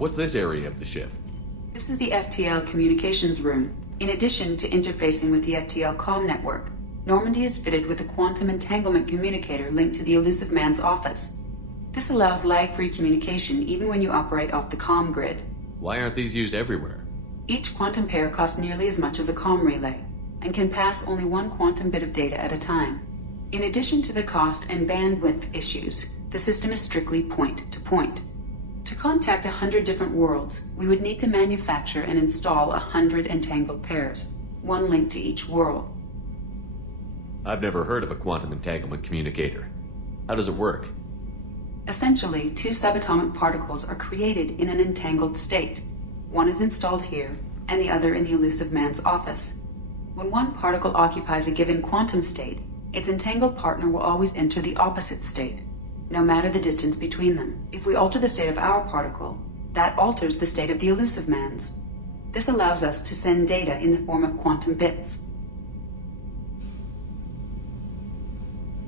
What's this area of the ship? This is the FTL communications room. In addition to interfacing with the FTL comm network, Normandy is fitted with a quantum entanglement communicator linked to the Elusive Man's office. This allows lag-free communication even when you operate off the comm grid. Why aren't these used everywhere? Each quantum pair costs nearly as much as a comm relay, and can pass only one quantum bit of data at a time. In addition to the cost and bandwidth issues, the system is strictly point-to-point. To contact 100 different worlds, we would need to manufacture and install 100 entangled pairs, one linked to each world. I've never heard of a quantum entanglement communicator. How does it work? Essentially, two subatomic particles are created in an entangled state. One is installed here, and the other in the Elusive Man's office. When one particle occupies a given quantum state, its entangled partner will always enter the opposite state, no matter the distance between them. If we alter the state of our particle, that alters the state of the Elusive Man's. This allows us to send data in the form of quantum bits.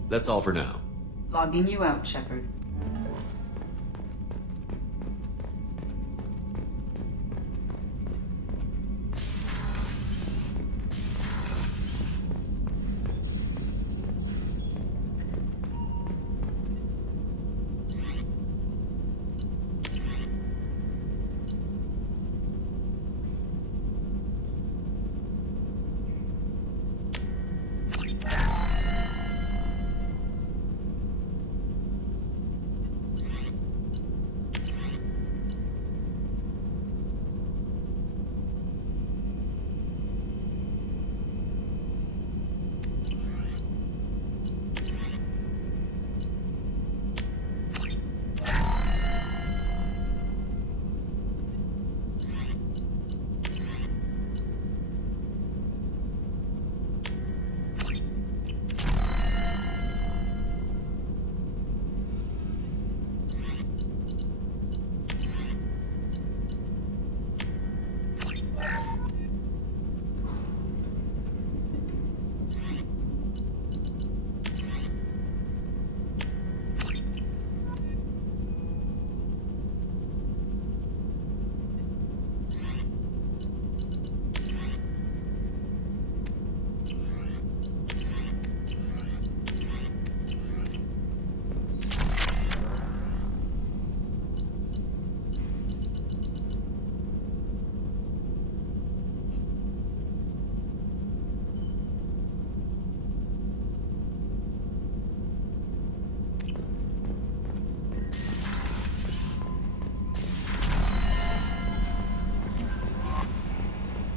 That's all for now. Logging you out, Shepard.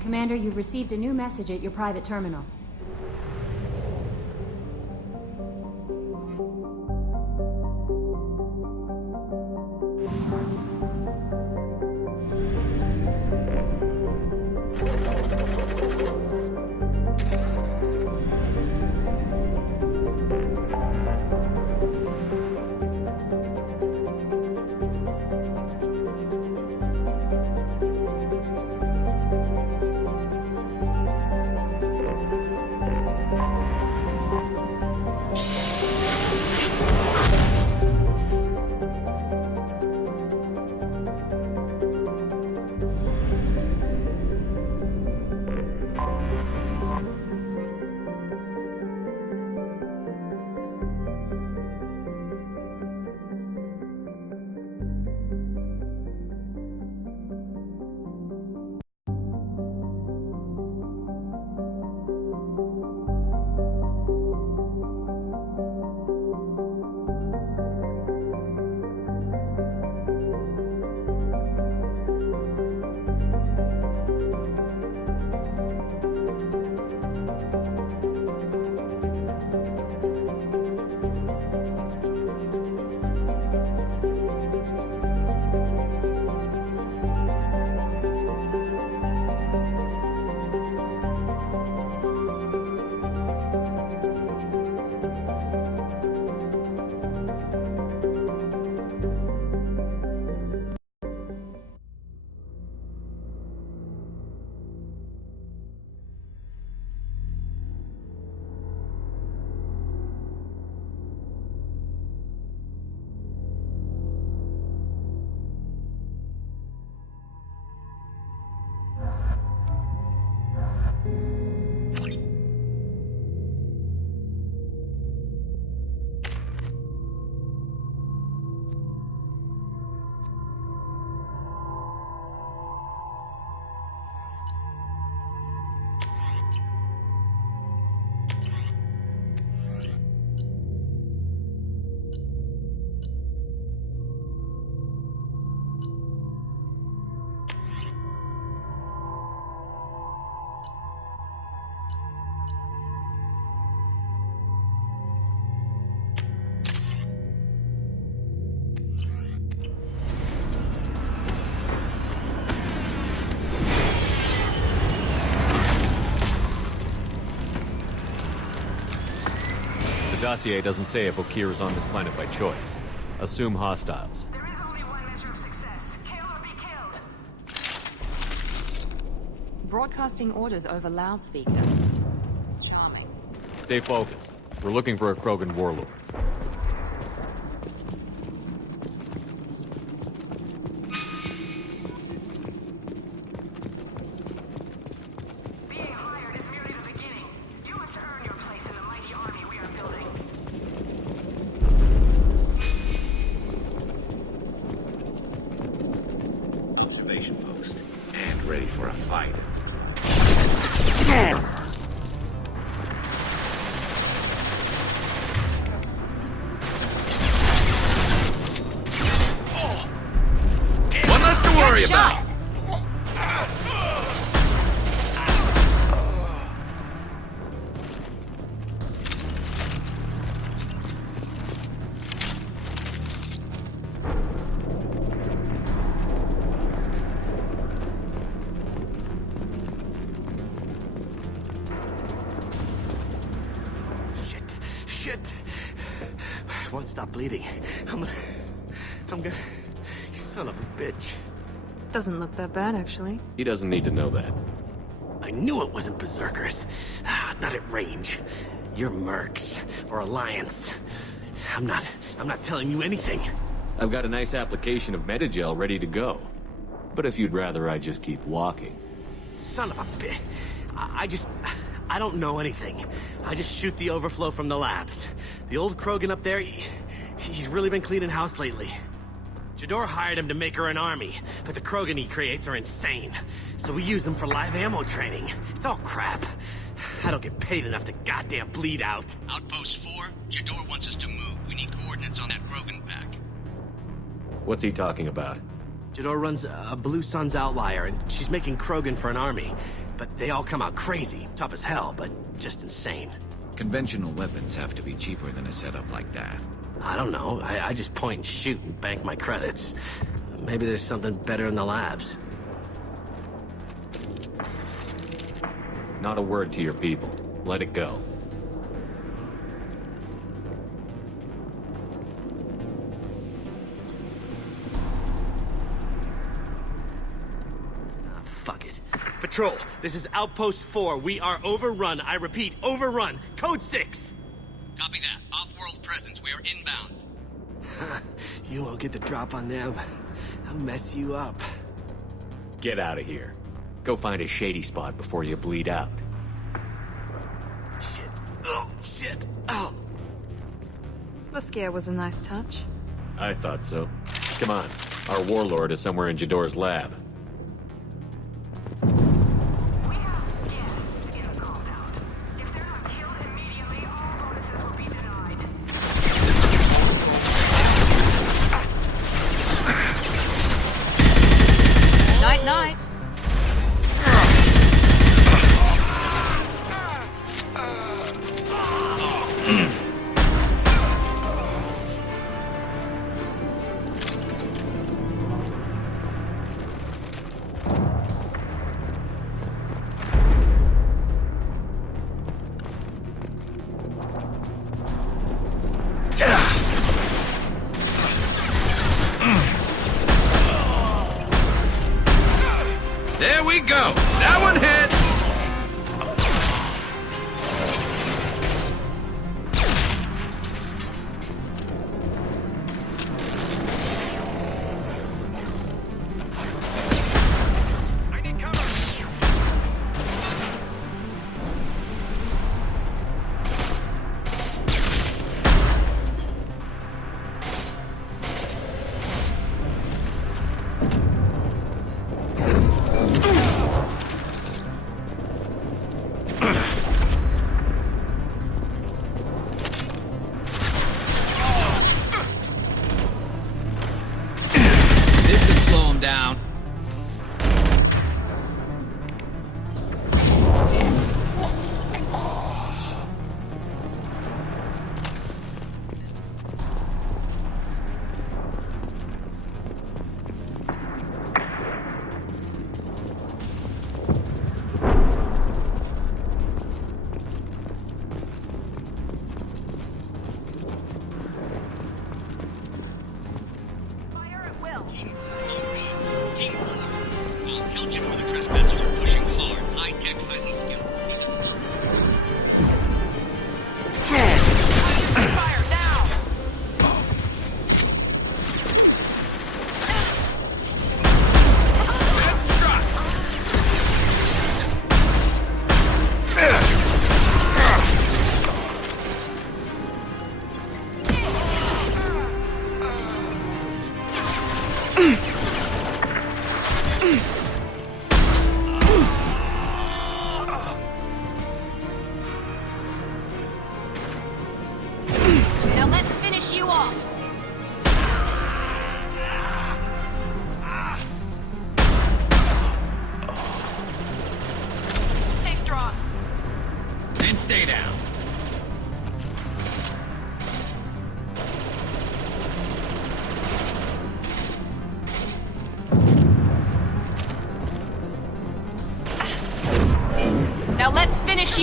Commander, you've received a new message at your private terminal. dossier doesn't say if Okir is on this planet by choice. Assume hostiles. There is only one measure of success. Kill or be killed. Broadcasting orders over loudspeaker. Charming. Stay focused. We're looking for a Krogan warlord. Being hired is merely the beginning. You must earn your place in the mighty army we are building. Observation post. And ready for a fight. One less to worry about. Shit. I won't stop bleeding. I'm gonna... You son of a bitch. Doesn't look that bad, actually. He doesn't need to know that. I knew it wasn't Berserkers. Not at range. You're Mercs. Or Alliance. I'm not telling you anything. I've got a nice application of Metagel ready to go. But if you'd rather I just keep walking. Son of a bitch. I don't know anything. I just shoot the overflow from the labs. The old Krogan up there, he's really been cleaning house lately. Jador hired him to make her an army, but the Krogan he creates are insane. So we use them for live ammo training. It's all crap. I don't get paid enough to goddamn bleed out. Outpost 4, Jador wants us to move. We need coordinates on that Krogan pack. What's he talking about? Jador runs a Blue Sun's outlier, and she's making Krogan for an army. But they all come out crazy, tough as hell, but just insane. Conventional weapons have to be cheaper than a setup like that. I don't know. I just point and shoot and bank my credits. Maybe there's something better in the labs. Not a word to your people. Let it go. Fuck it. Patrol, this is Outpost 4. We are overrun. I repeat, overrun. Code 6. Copy that. Off-world presence. We are inbound. You won't get the drop on them. I'll mess you up. Get out of here. Go find a shady spot before you bleed out. Shit. Oh, shit. Oh. The scare was a nice touch. I thought so. Come on. Our warlord is somewhere in Jador's lab. We have guests in the compound. If they're not killed immediately, all bonuses will be denied. Night-night. There we go! That one hit! I need cover.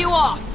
you off!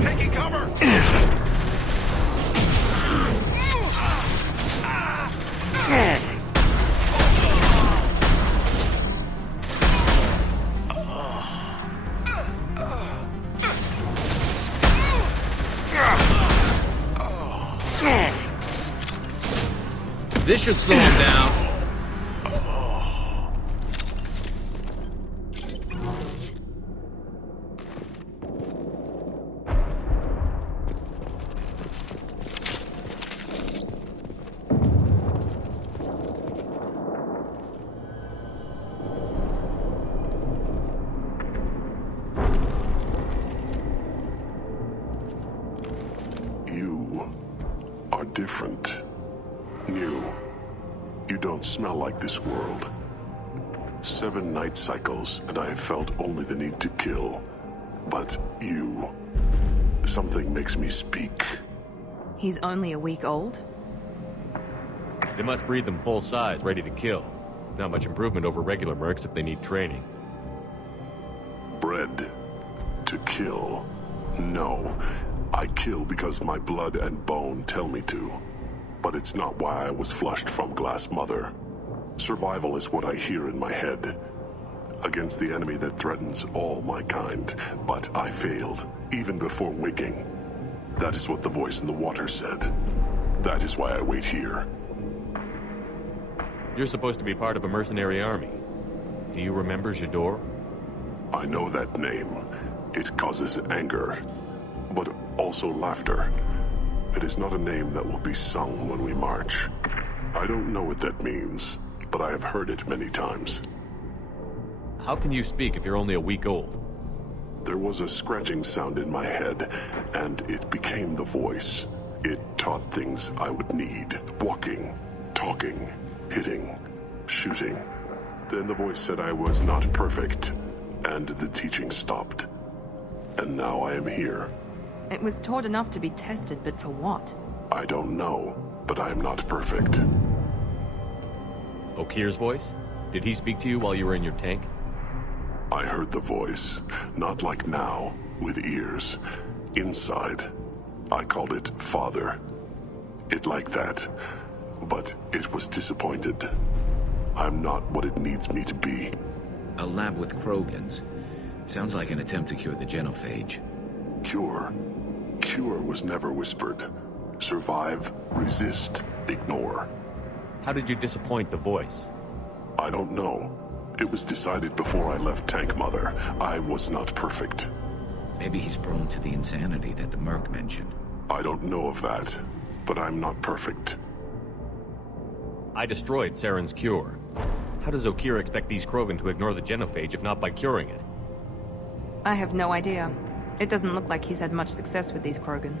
Taking cover! This should slow him down. You are different. New. You don't smell like this world. 7 night cycles, and I have felt only the need to kill. But you... something makes me speak. He's only a week old? They must breed them full size, ready to kill. Not much improvement over regular mercs if they need training. Bred to kill. No. I kill because my blood and bone tell me to. But it's not why I was flushed from Glass Mother. Survival is what I hear in my head. Against the enemy that threatens all my kind. But I failed, even before waking. That is what the voice in the water said. That is why I wait here. You're supposed to be part of a mercenary army. Do you remember J'ador? I know that name. It causes anger, but also laughter. It is not a name that will be sung when we march. I don't know what that means, but I have heard it many times. How can you speak if you're only a week old? There was a scratching sound in my head, and it became the voice. It taught things I would need. Walking, talking, hitting, shooting. Then the voice said I was not perfect, and the teaching stopped. And now I am here. It was taught enough to be tested, but for what? I don't know, but I am not perfect. Okir's voice? Did he speak to you while you were in your tank? I heard the voice, not like now, with ears. Inside. I called it Father. It like that. But it was disappointed. I'm not what it needs me to be. A lab with Krogans. Sounds like an attempt to cure the genophage. Cure. Cure was never whispered. Survive, resist, ignore. How did you disappoint the voice? I don't know. It was decided before I left Tank Mother. I was not perfect. Maybe he's prone to the insanity that the Merc mentioned. I don't know of that, but I'm not perfect. I destroyed Saren's cure. How does Okir expect these Krogan to ignore the genophage if not by curing it? I have no idea. It doesn't look like he's had much success with these Krogan.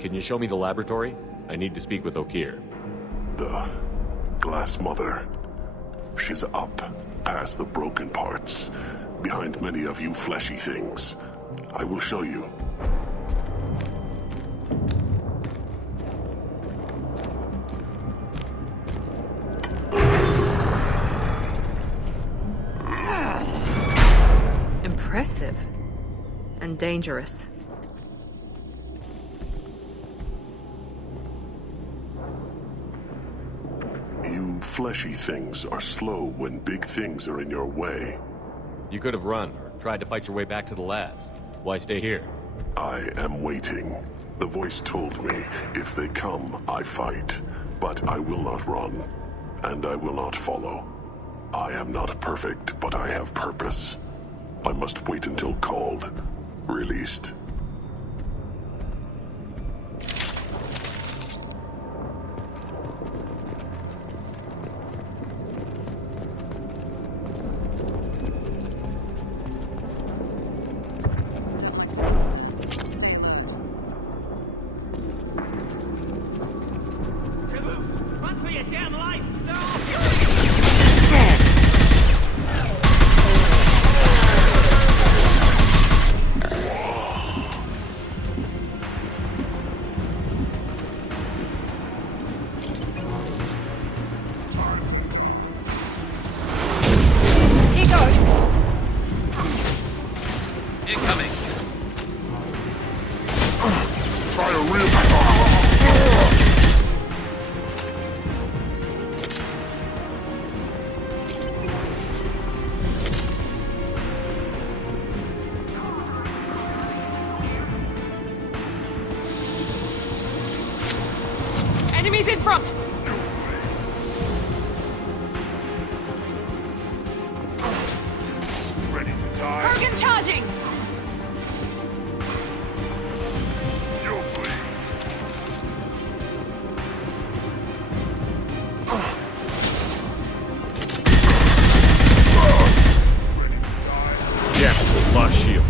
Can you show me the laboratory? I need to speak with Okir. The Glass Mother. She's up, past the broken parts, behind many of you fleshy things. I will show you. Impressive. And dangerous. You fleshy things are slow when big things are in your way. You could have run, or tried to fight your way back to the labs. Why stay here? I am waiting. The voice told me, if they come, I fight. But I will not run, and I will not follow. I am not perfect, but I have purpose. I must wait until called, released. Damn lights! Here goes. Incoming. Try a real... Enemies in front. Ready to die? Paragon charging. You'll bleed. Ready to die? Yeah, lost shield.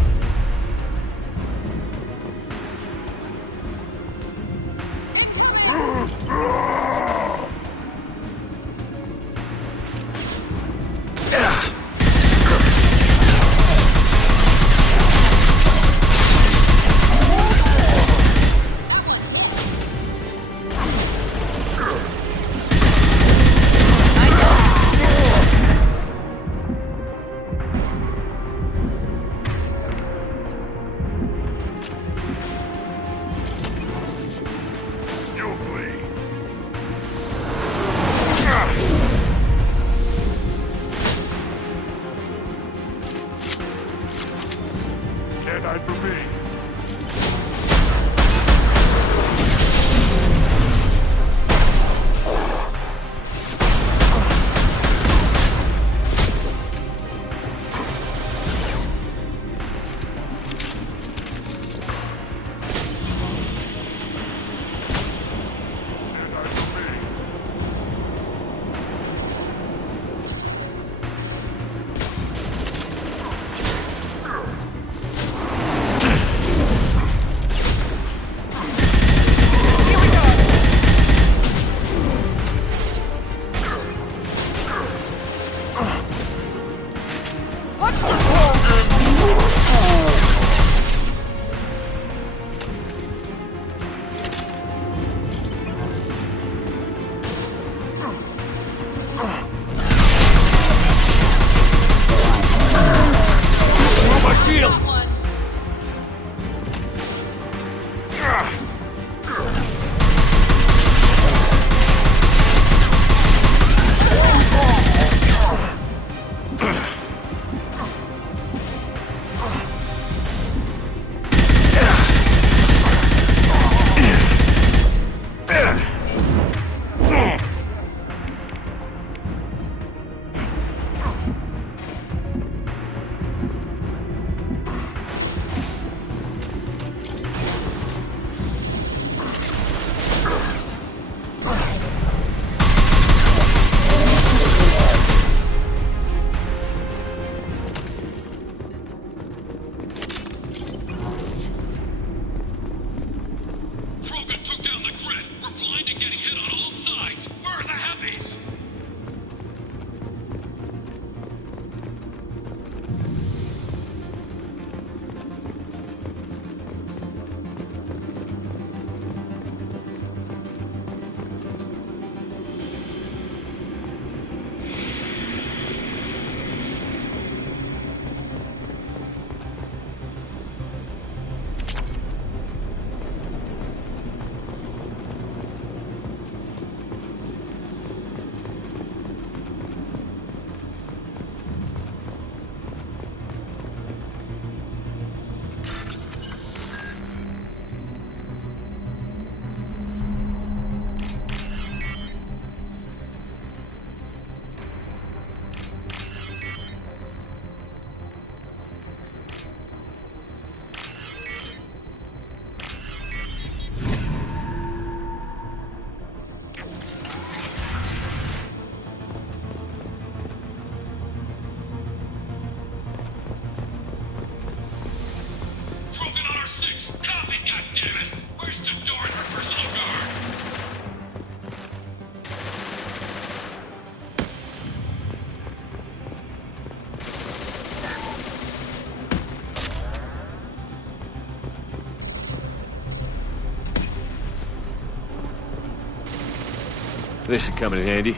This should come in handy.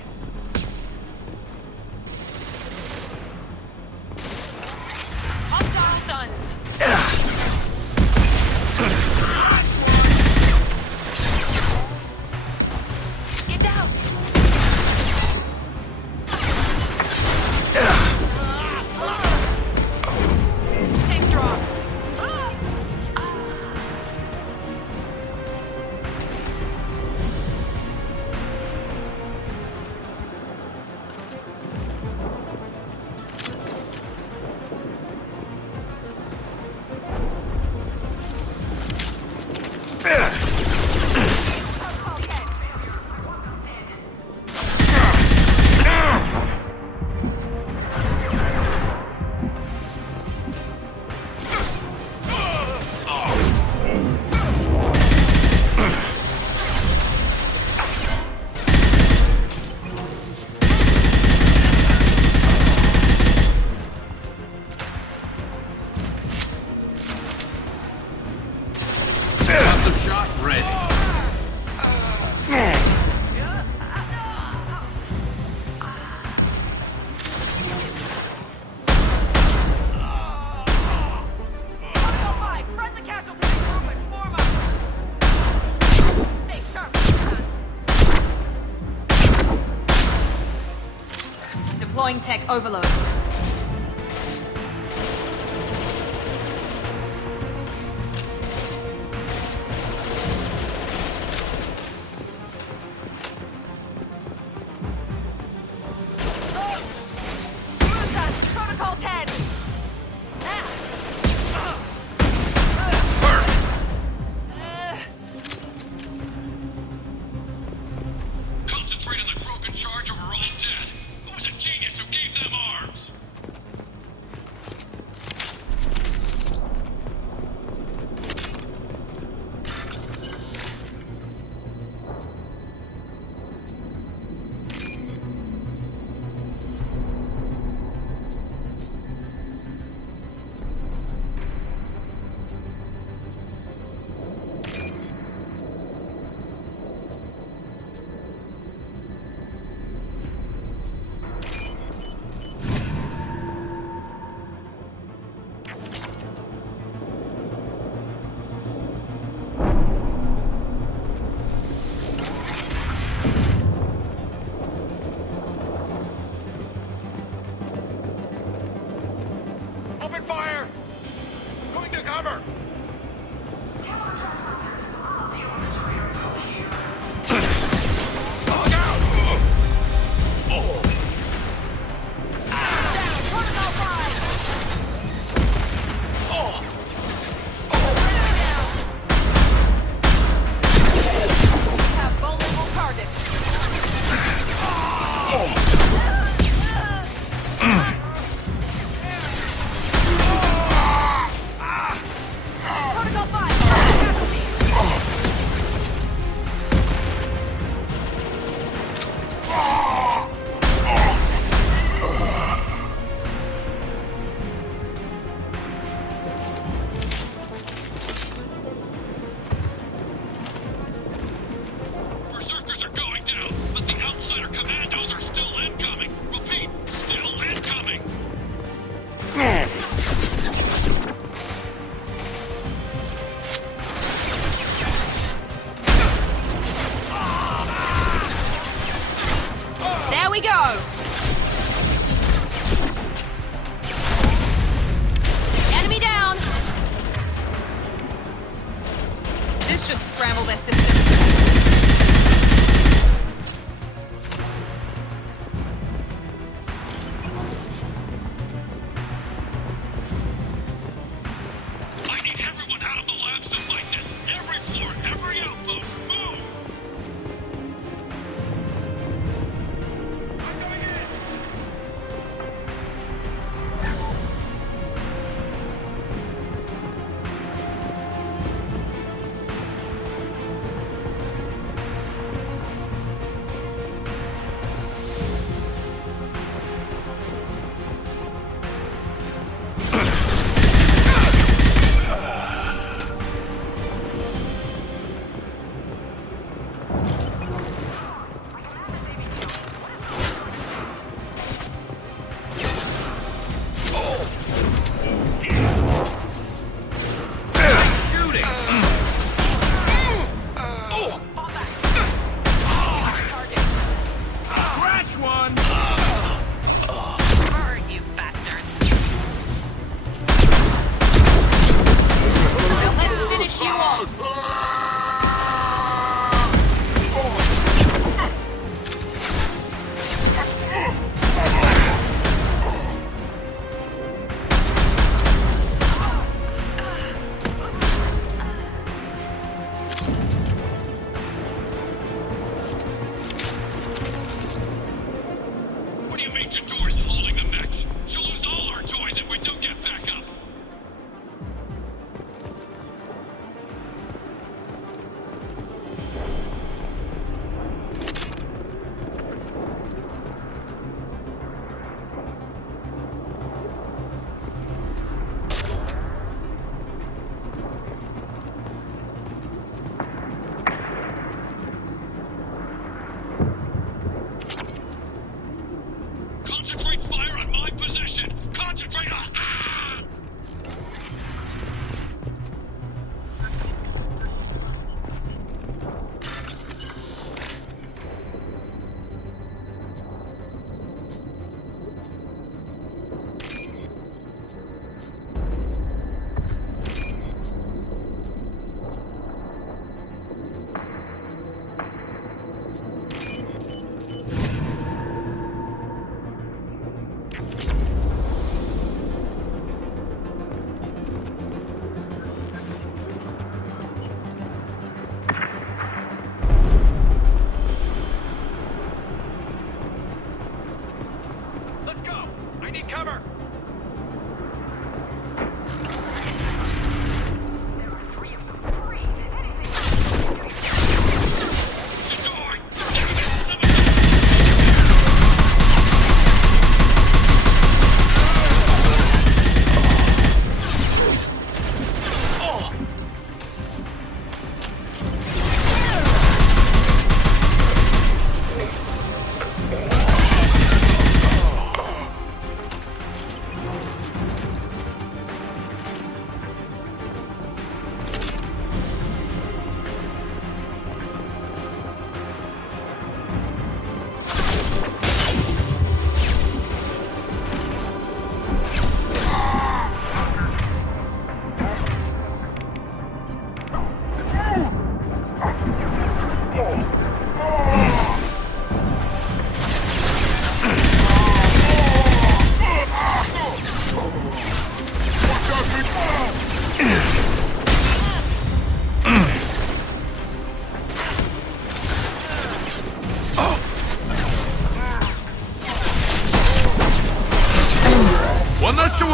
Hostile sons. Get down. Take strong. Deploying tech overload. Protocol 10. Concentrate on the Krogan charge or we're all dead. Who was a genius who gave them arms? Open fire! Going to cover! Berserkers are going down, but the outsider commandos are still incoming. Repeat, still incoming. There we go! Enemy down! This should scramble their system. I need everyone out of the labs to fight this. Every floor, every outpost, move! I'm coming in!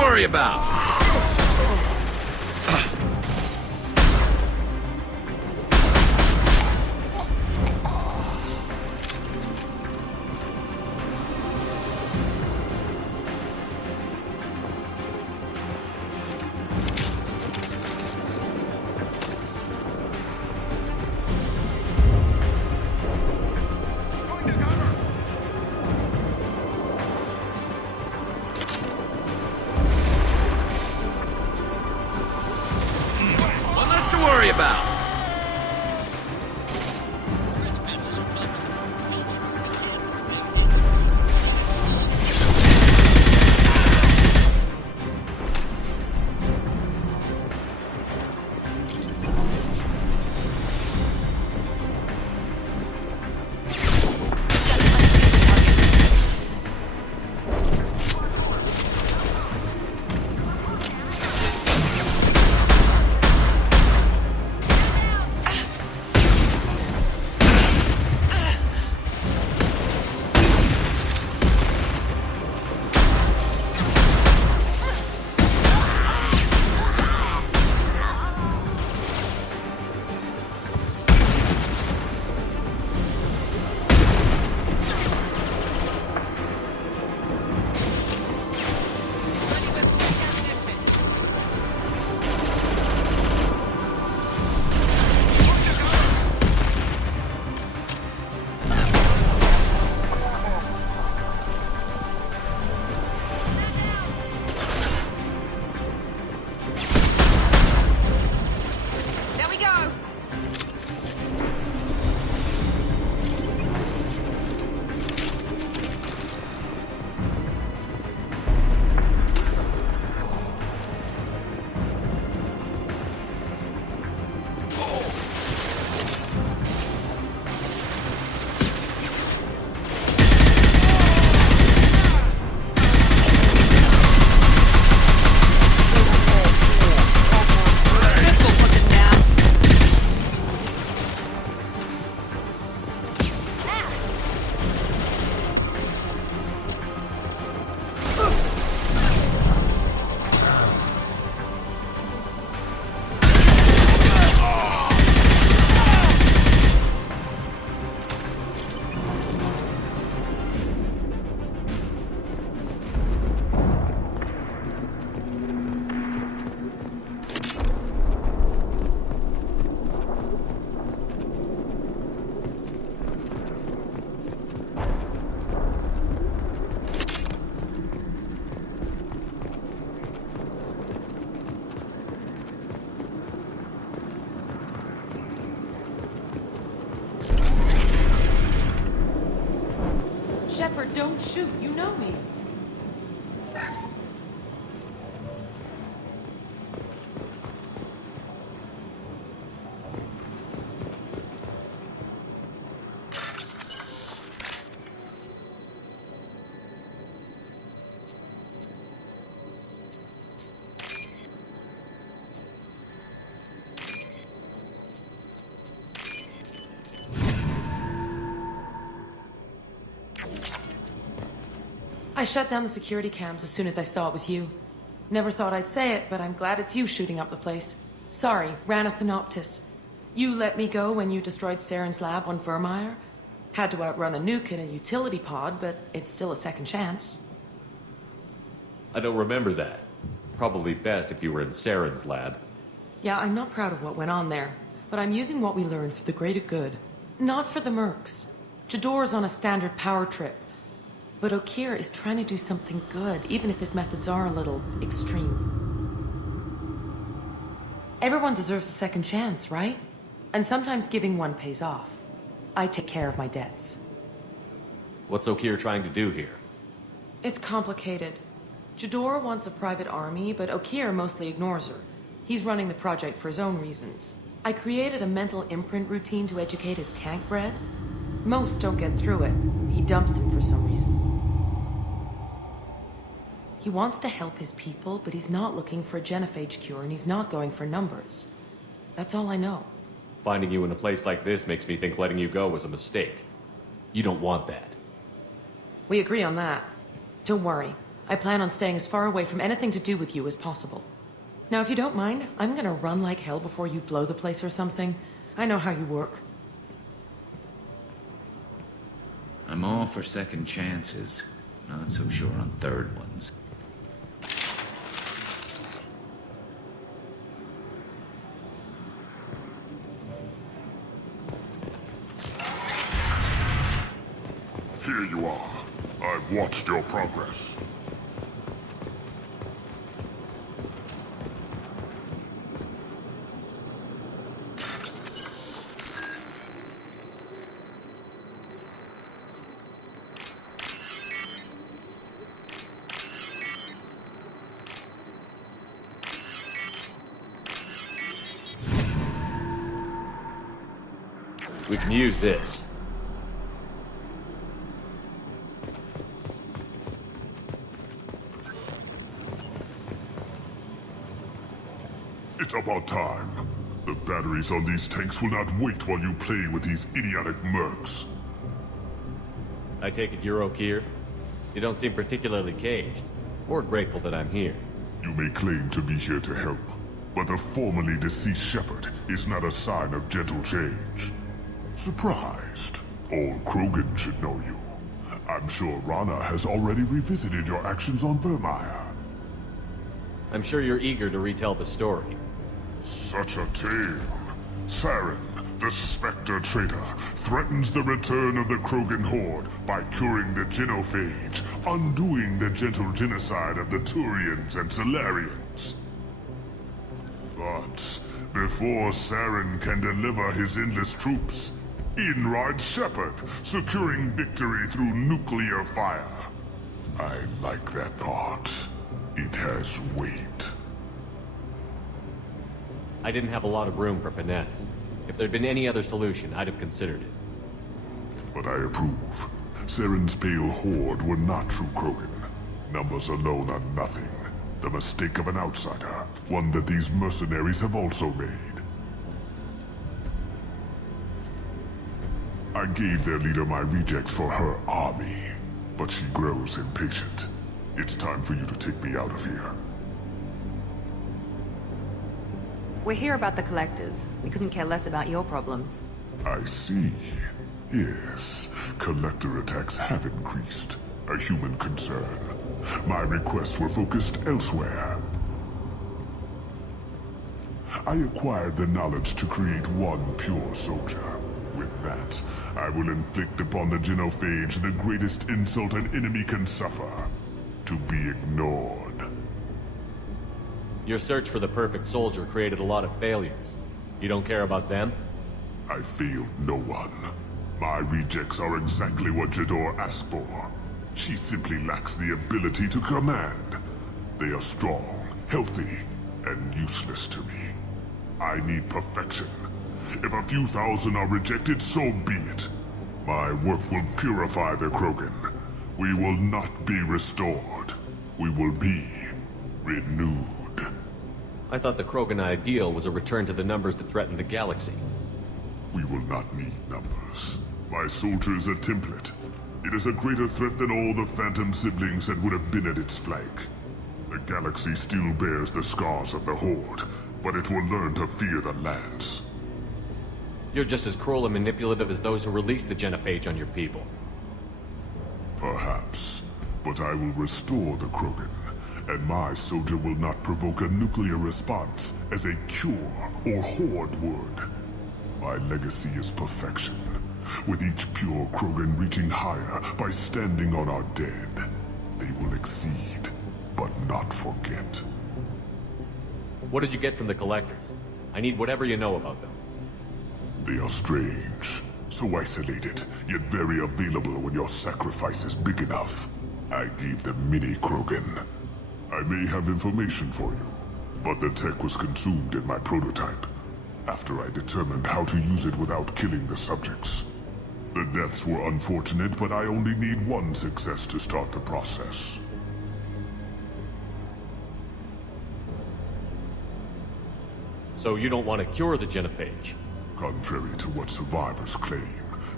worry about. Worry about. Shepard, don't shoot. You know me. I shut down the security cams as soon as I saw it was you. Never thought I'd say it, but I'm glad it's you shooting up the place. Sorry, ran a Thanoptis. You let me go when you destroyed Saren's lab on Vermeer. Had to outrun a nuke in a utility pod, but it's still a second chance. I don't remember that. Probably best if you were in Saren's lab. Yeah, I'm not proud of what went on there, but I'm using what we learned for the greater good. Not for the mercs. Jador's on a standard power trip. But Okir is trying to do something good, even if his methods are a little extreme. Everyone deserves a second chance, right? And sometimes giving one pays off. I take care of my debts. What's Okir trying to do here? It's complicated. Jador wants a private army, but Okir mostly ignores her. He's running the project for his own reasons. I created a mental imprint routine to educate his tank bred. Most don't get through it. He dumps them for some reason. He wants to help his people, but he's not looking for a genophage cure, and he's not going for numbers. That's all I know. Finding you in a place like this makes me think letting you go was a mistake. You don't want that. We agree on that. Don't worry. I plan on staying as far away from anything to do with you as possible. Now, if you don't mind, I'm gonna run like hell before you blow the place or something. I know how you work. I'm all for second chances. Not so sure on third ones. Here you are. I've watched your progress. We can use this. It's about time. The batteries on these tanks will not wait while you play with these idiotic mercs. I take it you're Okeer? You don't seem particularly caged, or grateful that I'm here. You may claim to be here to help, but the formerly deceased Shepard is not a sign of gentle change. Surprised? All Krogan should know you. I'm sure Rana has already revisited your actions on Vermeer. I'm sure you're eager to retell the story. Such a tale. Saren, the Spectre traitor, threatens the return of the Krogan horde by curing the genophage, undoing the gentle genocide of the Turians and Solarians. But before Saren can deliver his endless troops, in rides Shepard, securing victory through nuclear fire. I like that part. It has weight. I didn't have a lot of room for finesse. If there'd been any other solution, I'd have considered it. But I approve. Saren's pale horde were not true Krogan. Numbers alone are nothing. The mistake of an outsider. One that these mercenaries have also made. I gave their leader my rejects for her army, but she grows impatient. It's time for you to take me out of here. We're here about the Collectors. We couldn't care less about your problems. I see. Yes, collector attacks have increased. A human concern. My requests were focused elsewhere. I acquired the knowledge to create one pure soldier. With that, I will inflict upon the genophage the greatest insult an enemy can suffer. To be ignored. Your search for the perfect soldier created a lot of failures. You don't care about them? I failed no one. My rejects are exactly what Jador asked for. She simply lacks the ability to command. They are strong, healthy, and useless to me. I need perfection. If a few thousand are rejected, so be it. My work will purify the Krogan. We will not be restored. We will be renewed. I thought the Krogan ideal was a return to the numbers that threatened the galaxy. We will not need numbers. My soldier is a template. It is a greater threat than all the Phantom siblings that would have been at its flank. The galaxy still bears the scars of the Horde, but it will learn to fear the Lance. You're just as cruel and manipulative as those who released the genophage on your people. Perhaps, but I will restore the Krogan, and my soldier will not provoke a nuclear response as a cure or Horde would. My legacy is perfection, with each pure Krogan reaching higher by standing on our dead. They will exceed, but not forget. What did you get from the Collectors? I need whatever you know about them. They are strange, so isolated, yet very available when your sacrifice is big enough. I gave them mini Krogan. I may have information for you, but the tech was consumed in my prototype, after I determined how to use it without killing the subjects. The deaths were unfortunate, but I only need one success to start the process. So you don't want to cure the genophage? Contrary to what survivors claim,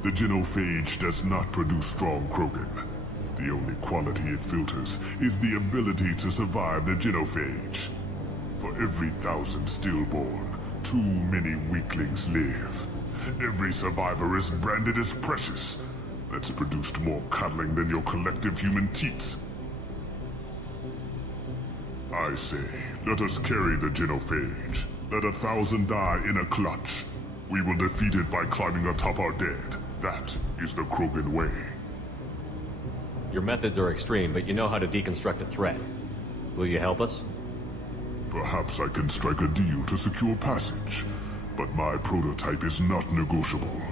the genophage does not produce strong Krogan. The only quality it filters is the ability to survive the genophage. For every 1,000 stillborn, too many weaklings live. Every survivor is branded as precious. That's produced more cuddling than your collective human teats. I say, let us carry the genophage. Let 1,000 die in a clutch. We will defeat it by climbing atop our dead. That is the Krogan way. Your methods are extreme, but you know how to deconstruct a threat. Will you help us? Perhaps I can strike a deal to secure passage. But my prototype is not negotiable.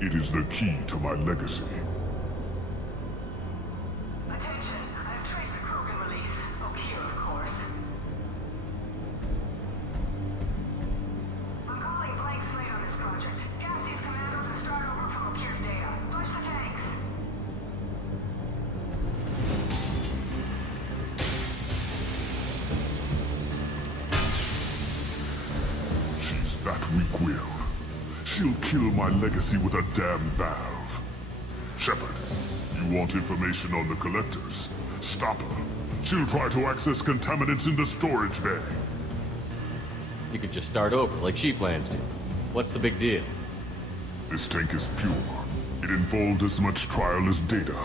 It is the key to my legacy. Attention, I've traced the Krogan release. O'Kear, of course. I'm calling blank slate on this project. Gas these commandos and start over from O'Kear's data. Push the tanks. She's that weak-willed. She'll kill my legacy with a damn valve. Shepard, you want information on the collectors? Stop her. She'll try to access contaminants in the storage bay. You could just start over, like she plans to. What's the big deal? This tank is pure. It involved as much trial as data.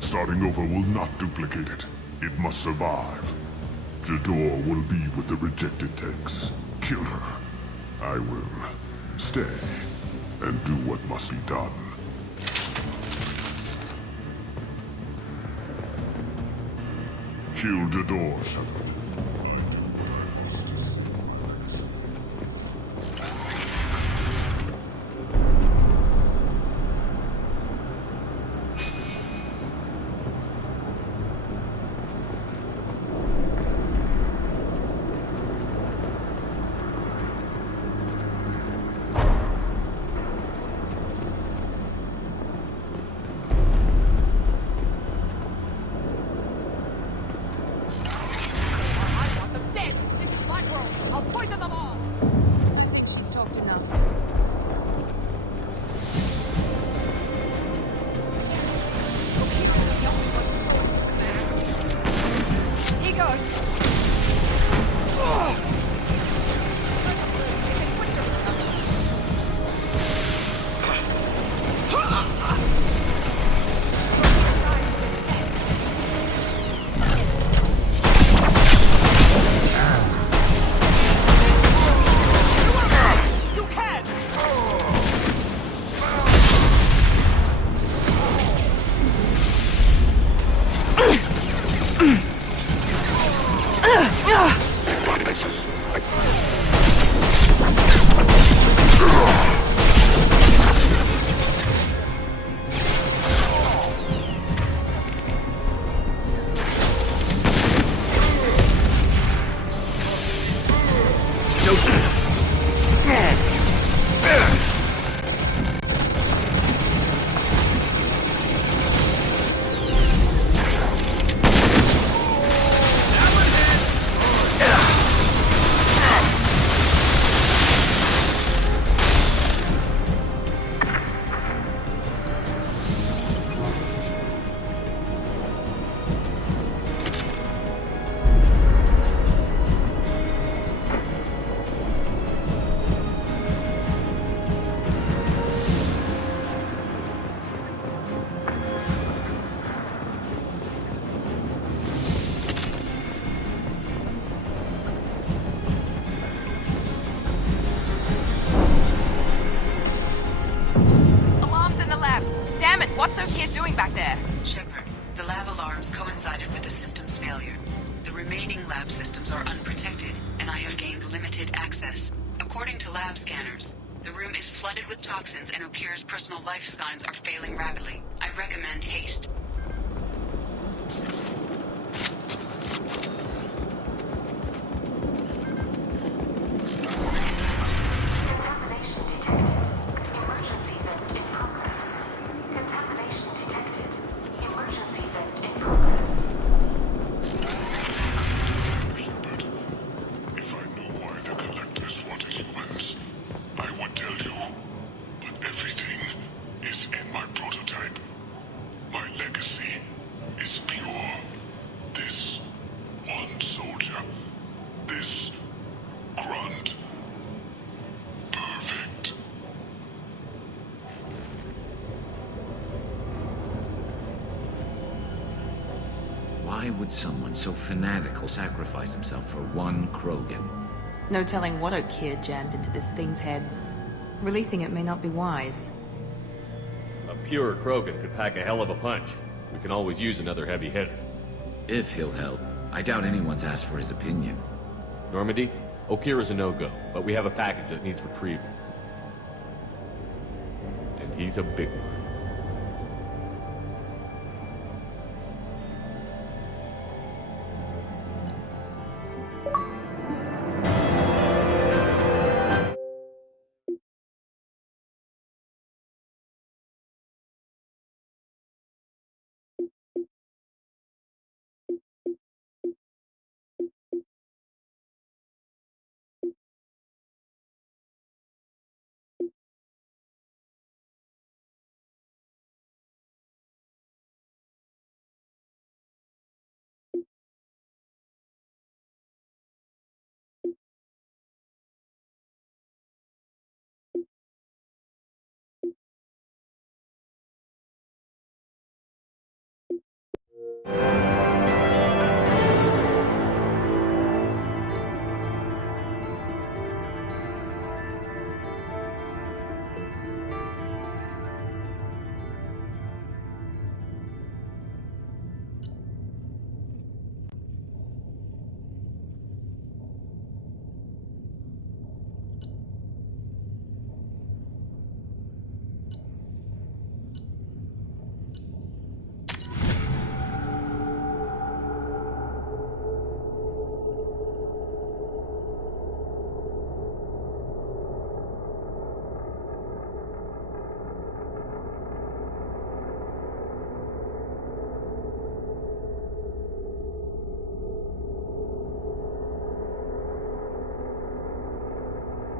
Starting over will not duplicate it. It must survive. Jador will be with the rejected tanks. Kill her. I will stay and do what must be done. Kill Jador, Shepard. What's O'Kear doing back there? Shepard, the lab alarms coincided with the system's failure. The remaining lab systems are unprotected, and I have gained limited access. According to lab scanners, the room is flooded with toxins and O'Kear's personal life signs are failing rapidly. I recommend haste. Contamination detected. Emergency vent in progress. Contamination detected. Emergency vent in progress. If I knew why the collectors wanted humans, I would tell you. But everything is in my prototype. My legacy. Why would someone so fanatical sacrifice himself for one Krogan? No telling what Okeer jammed into this thing's head. Releasing it may not be wise. A pure Krogan could pack a hell of a punch. We can always use another heavy hitter. If he'll help. I doubt anyone's asked for his opinion. Normandy, Okeer is a no-go, but we have a package that needs retrieval. And he's a big one.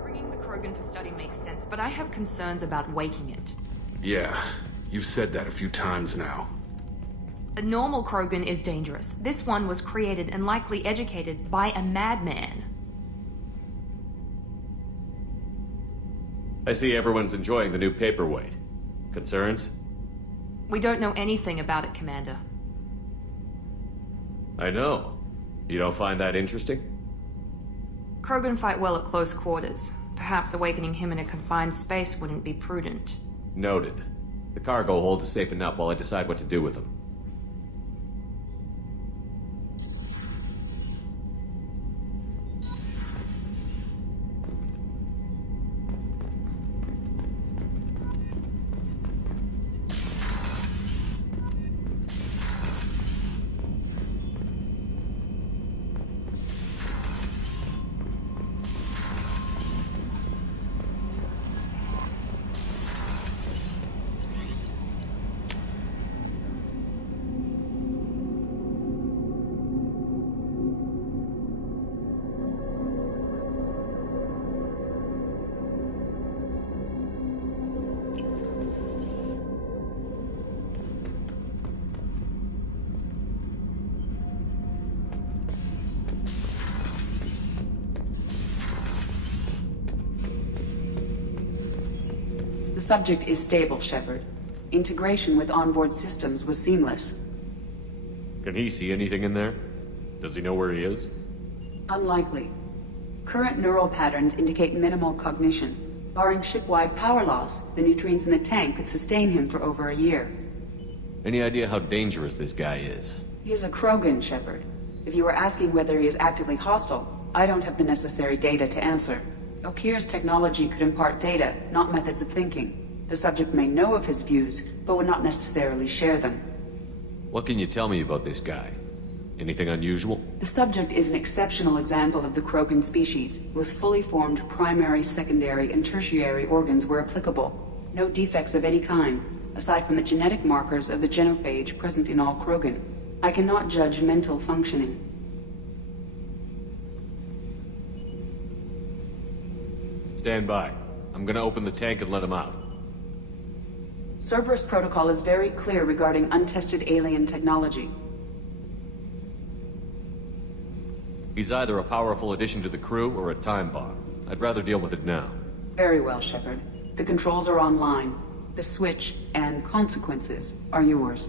Bringing the Krogan for study makes sense, but I have concerns about waking it. Yeah, you've said that a few times now. A normal Krogan is dangerous. This one was created and likely educated by a madman. I see everyone's enjoying the new paperweight. Concerns? We don't know anything about it, Commander. I know. You don't find that interesting? Krogan fight well at close quarters. Perhaps awakening him in a confined space wouldn't be prudent. Noted. The cargo hold is safe enough while I decide what to do with them. The subject is stable, Shepard. Integration with onboard systems was seamless. Can he see anything in there? Does he know where he is? Unlikely. Current neural patterns indicate minimal cognition. Barring ship-wide power loss, the nutrients in the tank could sustain him for over a year. Any idea how dangerous this guy is? He is a Krogan, Shepard. If you were asking whether he is actively hostile, I don't have the necessary data to answer. Okeer's technology could impart data, not methods of thinking. The subject may know of his views, but would not necessarily share them. What can you tell me about this guy? Anything unusual? The subject is an exceptional example of the Krogan species, with fully formed primary, secondary, and tertiary organs where applicable. No defects of any kind, aside from the genetic markers of the genophage present in all Krogan. I cannot judge mental functioning. Stand by. I'm gonna open the tank and let him out. Cerberus protocol is very clear regarding untested alien technology. He's either a powerful addition to the crew or a time bomb. I'd rather deal with it now. Very well, Shepard. The controls are online. The switch and consequences are yours.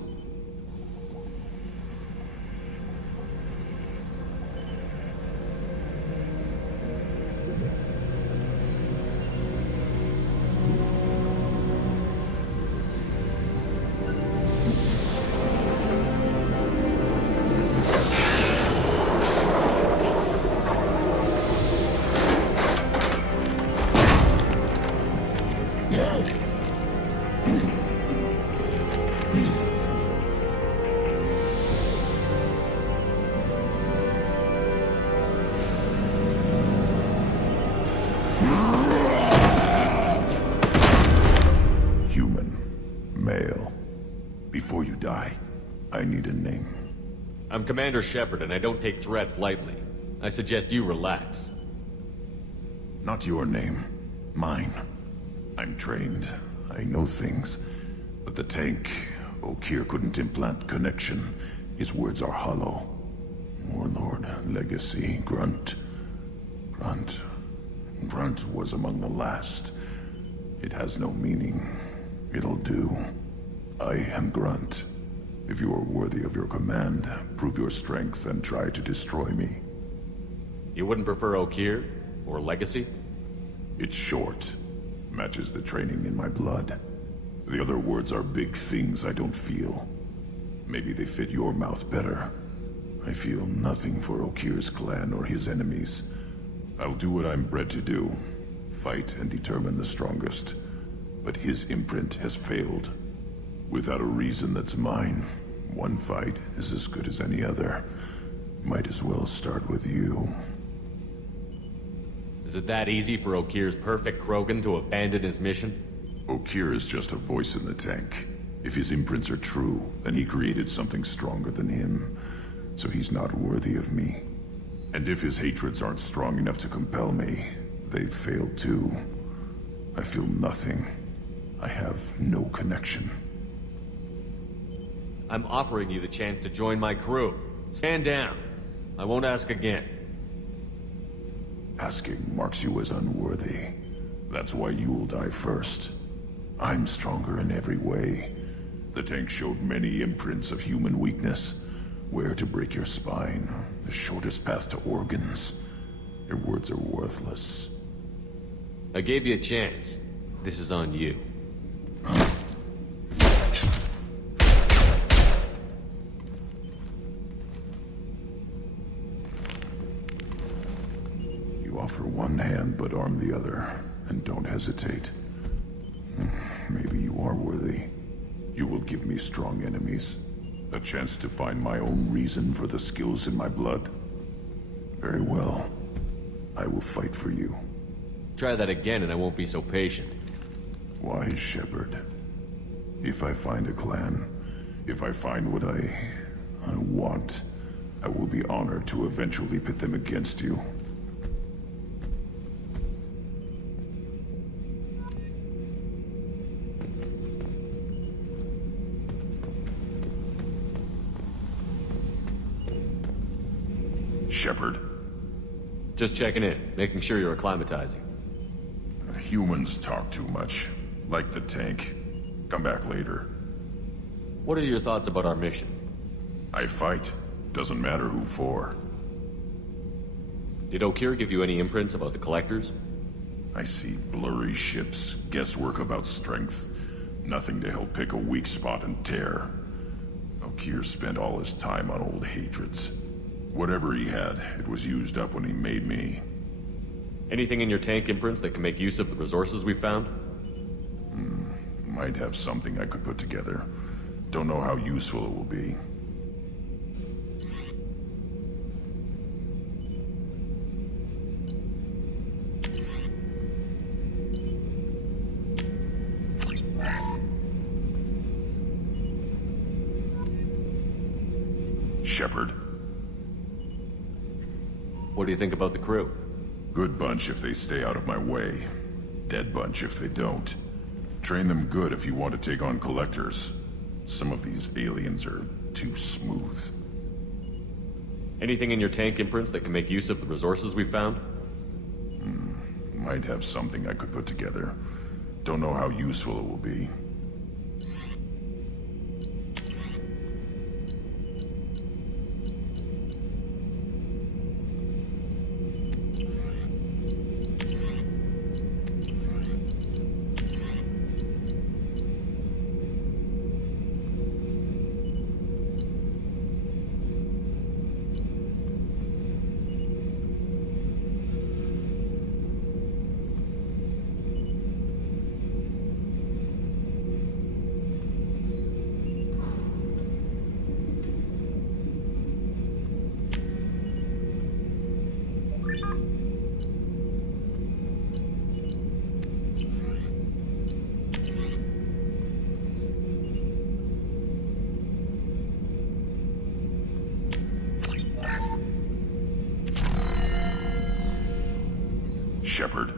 you die, I need a name. I'm Commander Shepard, and I don't take threats lightly. I suggest you relax. Not your name. Mine. I'm trained. I know things. But the tank, Okir couldn't implant connection. His words are hollow. Warlord, legacy, Grunt. Grunt was among the last. It has no meaning. It'll do. I am Grunt. If you are worthy of your command, prove your strength and try to destroy me. You wouldn't prefer Okir? Or legacy? It's short. Matches the training in my blood. The other words are big things I don't feel. Maybe they fit your mouth better. I feel nothing for Okir's clan or his enemies. I'll do what I'm bred to do. Fight and determine the strongest. But his imprint has failed. Without a reason that's mine, one fight is as good as any other. Might as well start with you. Is it that easy for Okir's perfect Krogan to abandon his mission? Okir is just a voice in the tank. If his imprints are true, then he created something stronger than him. So he's not worthy of me. And if his hatreds aren't strong enough to compel me, they've failed too. I feel nothing. I have no connection. I'm offering you the chance to join my crew. Stand down. I won't ask again. Asking marks you as unworthy. That's why you'll die first. I'm stronger in every way. The tank showed many imprints of human weakness. Where to break your spine, the shortest path to organs. Your words are worthless. I gave you a chance. This is on you. You offer one hand but arm the other, and don't hesitate. Maybe you are worthy. You will give me strong enemies. A chance to find my own reason for the skills in my blood. Very well. I will fight for you. Try that again and I won't be so patient. Why, Shepard? If I find a clan, if I find what I want, I will be honored to eventually pit them against you. Shepard. Just checking in, making sure you're acclimatizing. Humans talk too much. Like the tank. Come back later. What are your thoughts about our mission? I fight. Doesn't matter who for. Did Okir give you any imprints about the Collectors? I see blurry ships, guesswork about strength. Nothing to help pick a weak spot and tear. Okir spent all his time on old hatreds. Whatever he had, it was used up when he made me. Anything in your tank imprints that can make use of the resources we found? Might have something I could put together. Don't know how useful it will be. Shepard. What do you think about the crew? Good bunch if they stay out of my way. Dead bunch if they don't. Train them good if you want to take on Collectors. Some of these aliens are too smooth. Anything in your tank imprints that can make use of the resources we found? Might have something I could put together. Don't know how useful it will be. Shepard.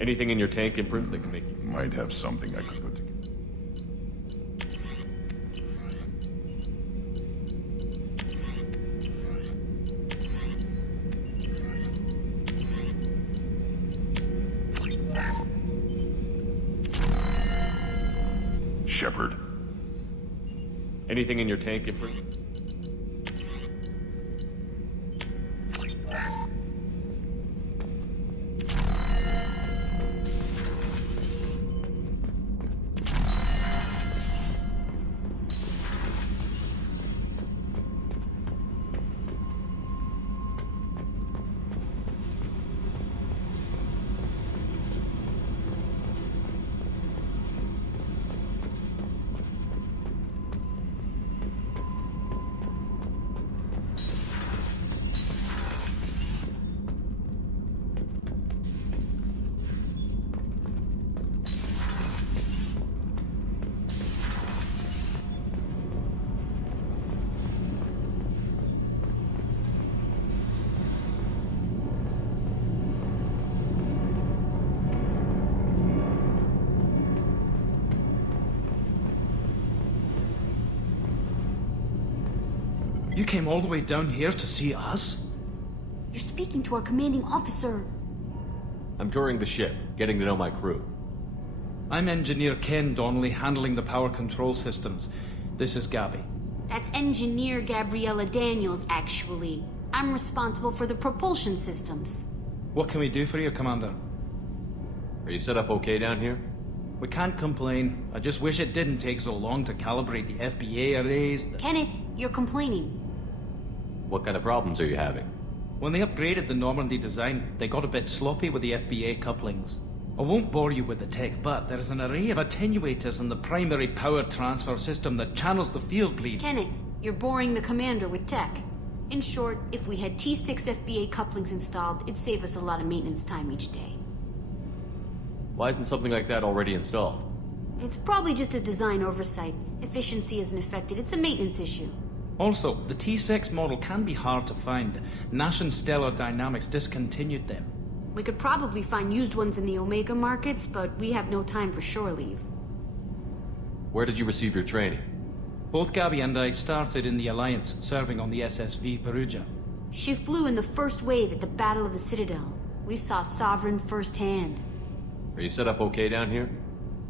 Anything in your tank imprints that can make you... Might have something I could put together. Shepard. Anything in your tank imprint? You came all the way down here to see us? You're speaking to our commanding officer. I'm touring the ship, getting to know my crew. I'm Engineer Ken Donnelly, handling the power control systems. This is Gabby. That's Engineer Gabriella Daniels, actually. I'm responsible for the propulsion systems. What can we do for you, Commander? Are you set up okay down here? We can't complain. I just wish it didn't take so long to calibrate the FBA arrays. Kenneth, you're complaining. What kind of problems are you having? When they upgraded the Normandy design, they got a bit sloppy with the FBA couplings. I won't bore you with the tech, but there is an array of attenuators in the primary power transfer system that channels the field bleed. Kenneth, you're boring the commander with tech. In short, if we had T6 FBA couplings installed, it'd save us a lot of maintenance time each day. Why isn't something like that already installed? It's probably just a design oversight. Efficiency isn't affected, it's a maintenance issue. Also, the T6 model can be hard to find. Nash and Stellar Dynamics discontinued them. We could probably find used ones in the Omega markets, but we have no time for shore leave. Where did you receive your training? Both Gabby and I started in the Alliance, serving on the SSV Perugia. She flew in the first wave at the Battle of the Citadel. We saw Sovereign firsthand. Are you set up okay down here?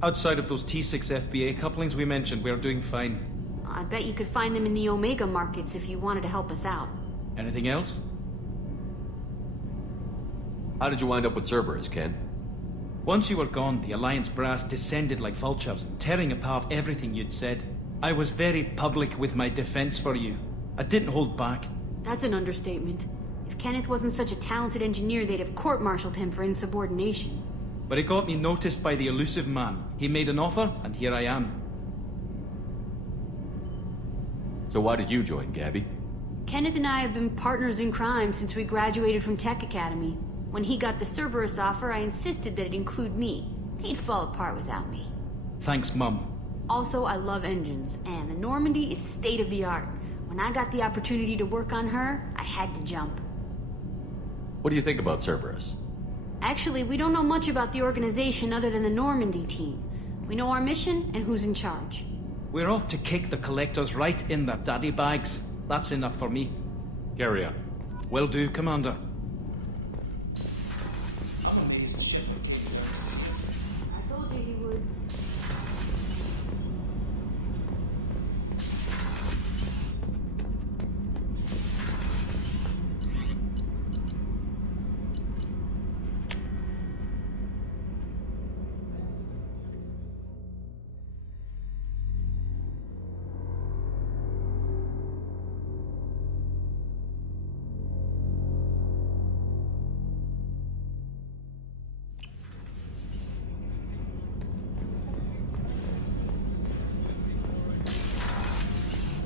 Outside of those T6 FBA couplings we mentioned, we're doing fine. I bet you could find them in the Omega markets if you wanted to help us out. Anything else? How did you wind up with Cerberus, Ken? Once you were gone, the Alliance brass descended like vultures, tearing apart everything you'd said. I was very public with my defense for you. I didn't hold back. That's an understatement. If Kenneth wasn't such a talented engineer, they'd have court-martialed him for insubordination. But it got me noticed by the elusive man. He made an offer, and here I am. So why did you join, Gabby? Kenneth and I have been partners in crime since we graduated from Tech Academy. When he got the Cerberus offer, I insisted that it include me. He'd fall apart without me. Thanks, Mum. Also, I love engines, and the Normandy is state-of-the-art. When I got the opportunity to work on her, I had to jump. What do you think about Cerberus? Actually, we don't know much about the organization other than the Normandy team. We know our mission and who's in charge. We're off to kick the collectors right in their daddy bags. That's enough for me. Carry on. Will do, Commander. I told you he would.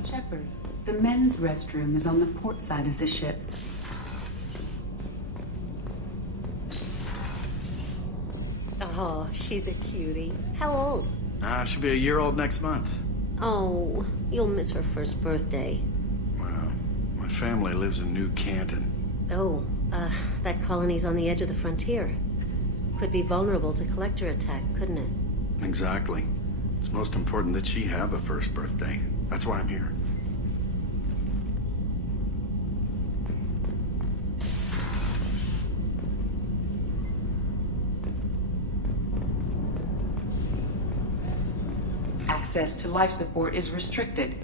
Shepard, the men's restroom is on the port side of the ship. Oh, she's a cutie. How old? She'll be a year old next month. Oh, you'll miss her first birthday. Well, my family lives in New Canton. Oh, That colony's on the edge of the frontier. Could be vulnerable to collector attack, couldn't it? Exactly. It's most important that she have a first birthday. That's why I'm here. Access to life support is restricted.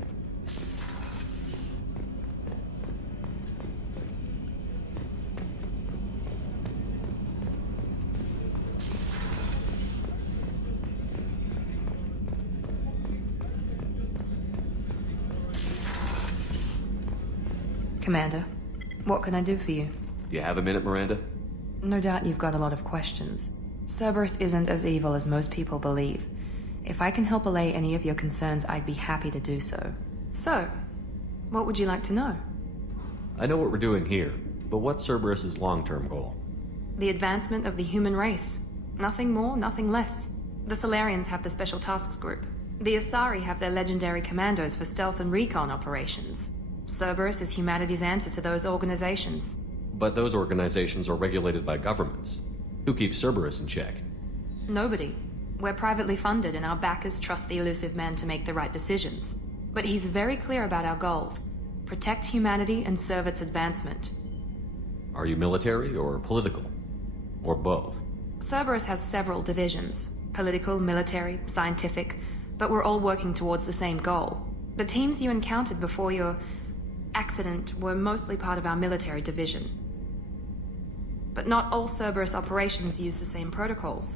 Commander, what can I do for you? Do you have a minute, Miranda? No doubt you've got a lot of questions. Cerberus isn't as evil as most people believe. If I can help allay any of your concerns, I'd be happy to do so. So, what would you like to know? I know what we're doing here, but what's Cerberus's long-term goal? The advancement of the human race. Nothing more, nothing less. The Solarians have the Special Tasks Group. The Asari have their legendary commandos for stealth and recon operations. Cerberus is humanity's answer to those organizations. But those organizations are regulated by governments. Who keeps Cerberus in check? Nobody. We're privately funded and our backers trust the elusive man to make the right decisions. But he's very clear about our goals. Protect humanity and serve its advancement. Are you military or political? Or both? Cerberus has several divisions. Political, military, scientific. But we're all working towards the same goal. The teams you encountered before your accident were mostly part of our military division. But not all Cerberus operations use the same protocols.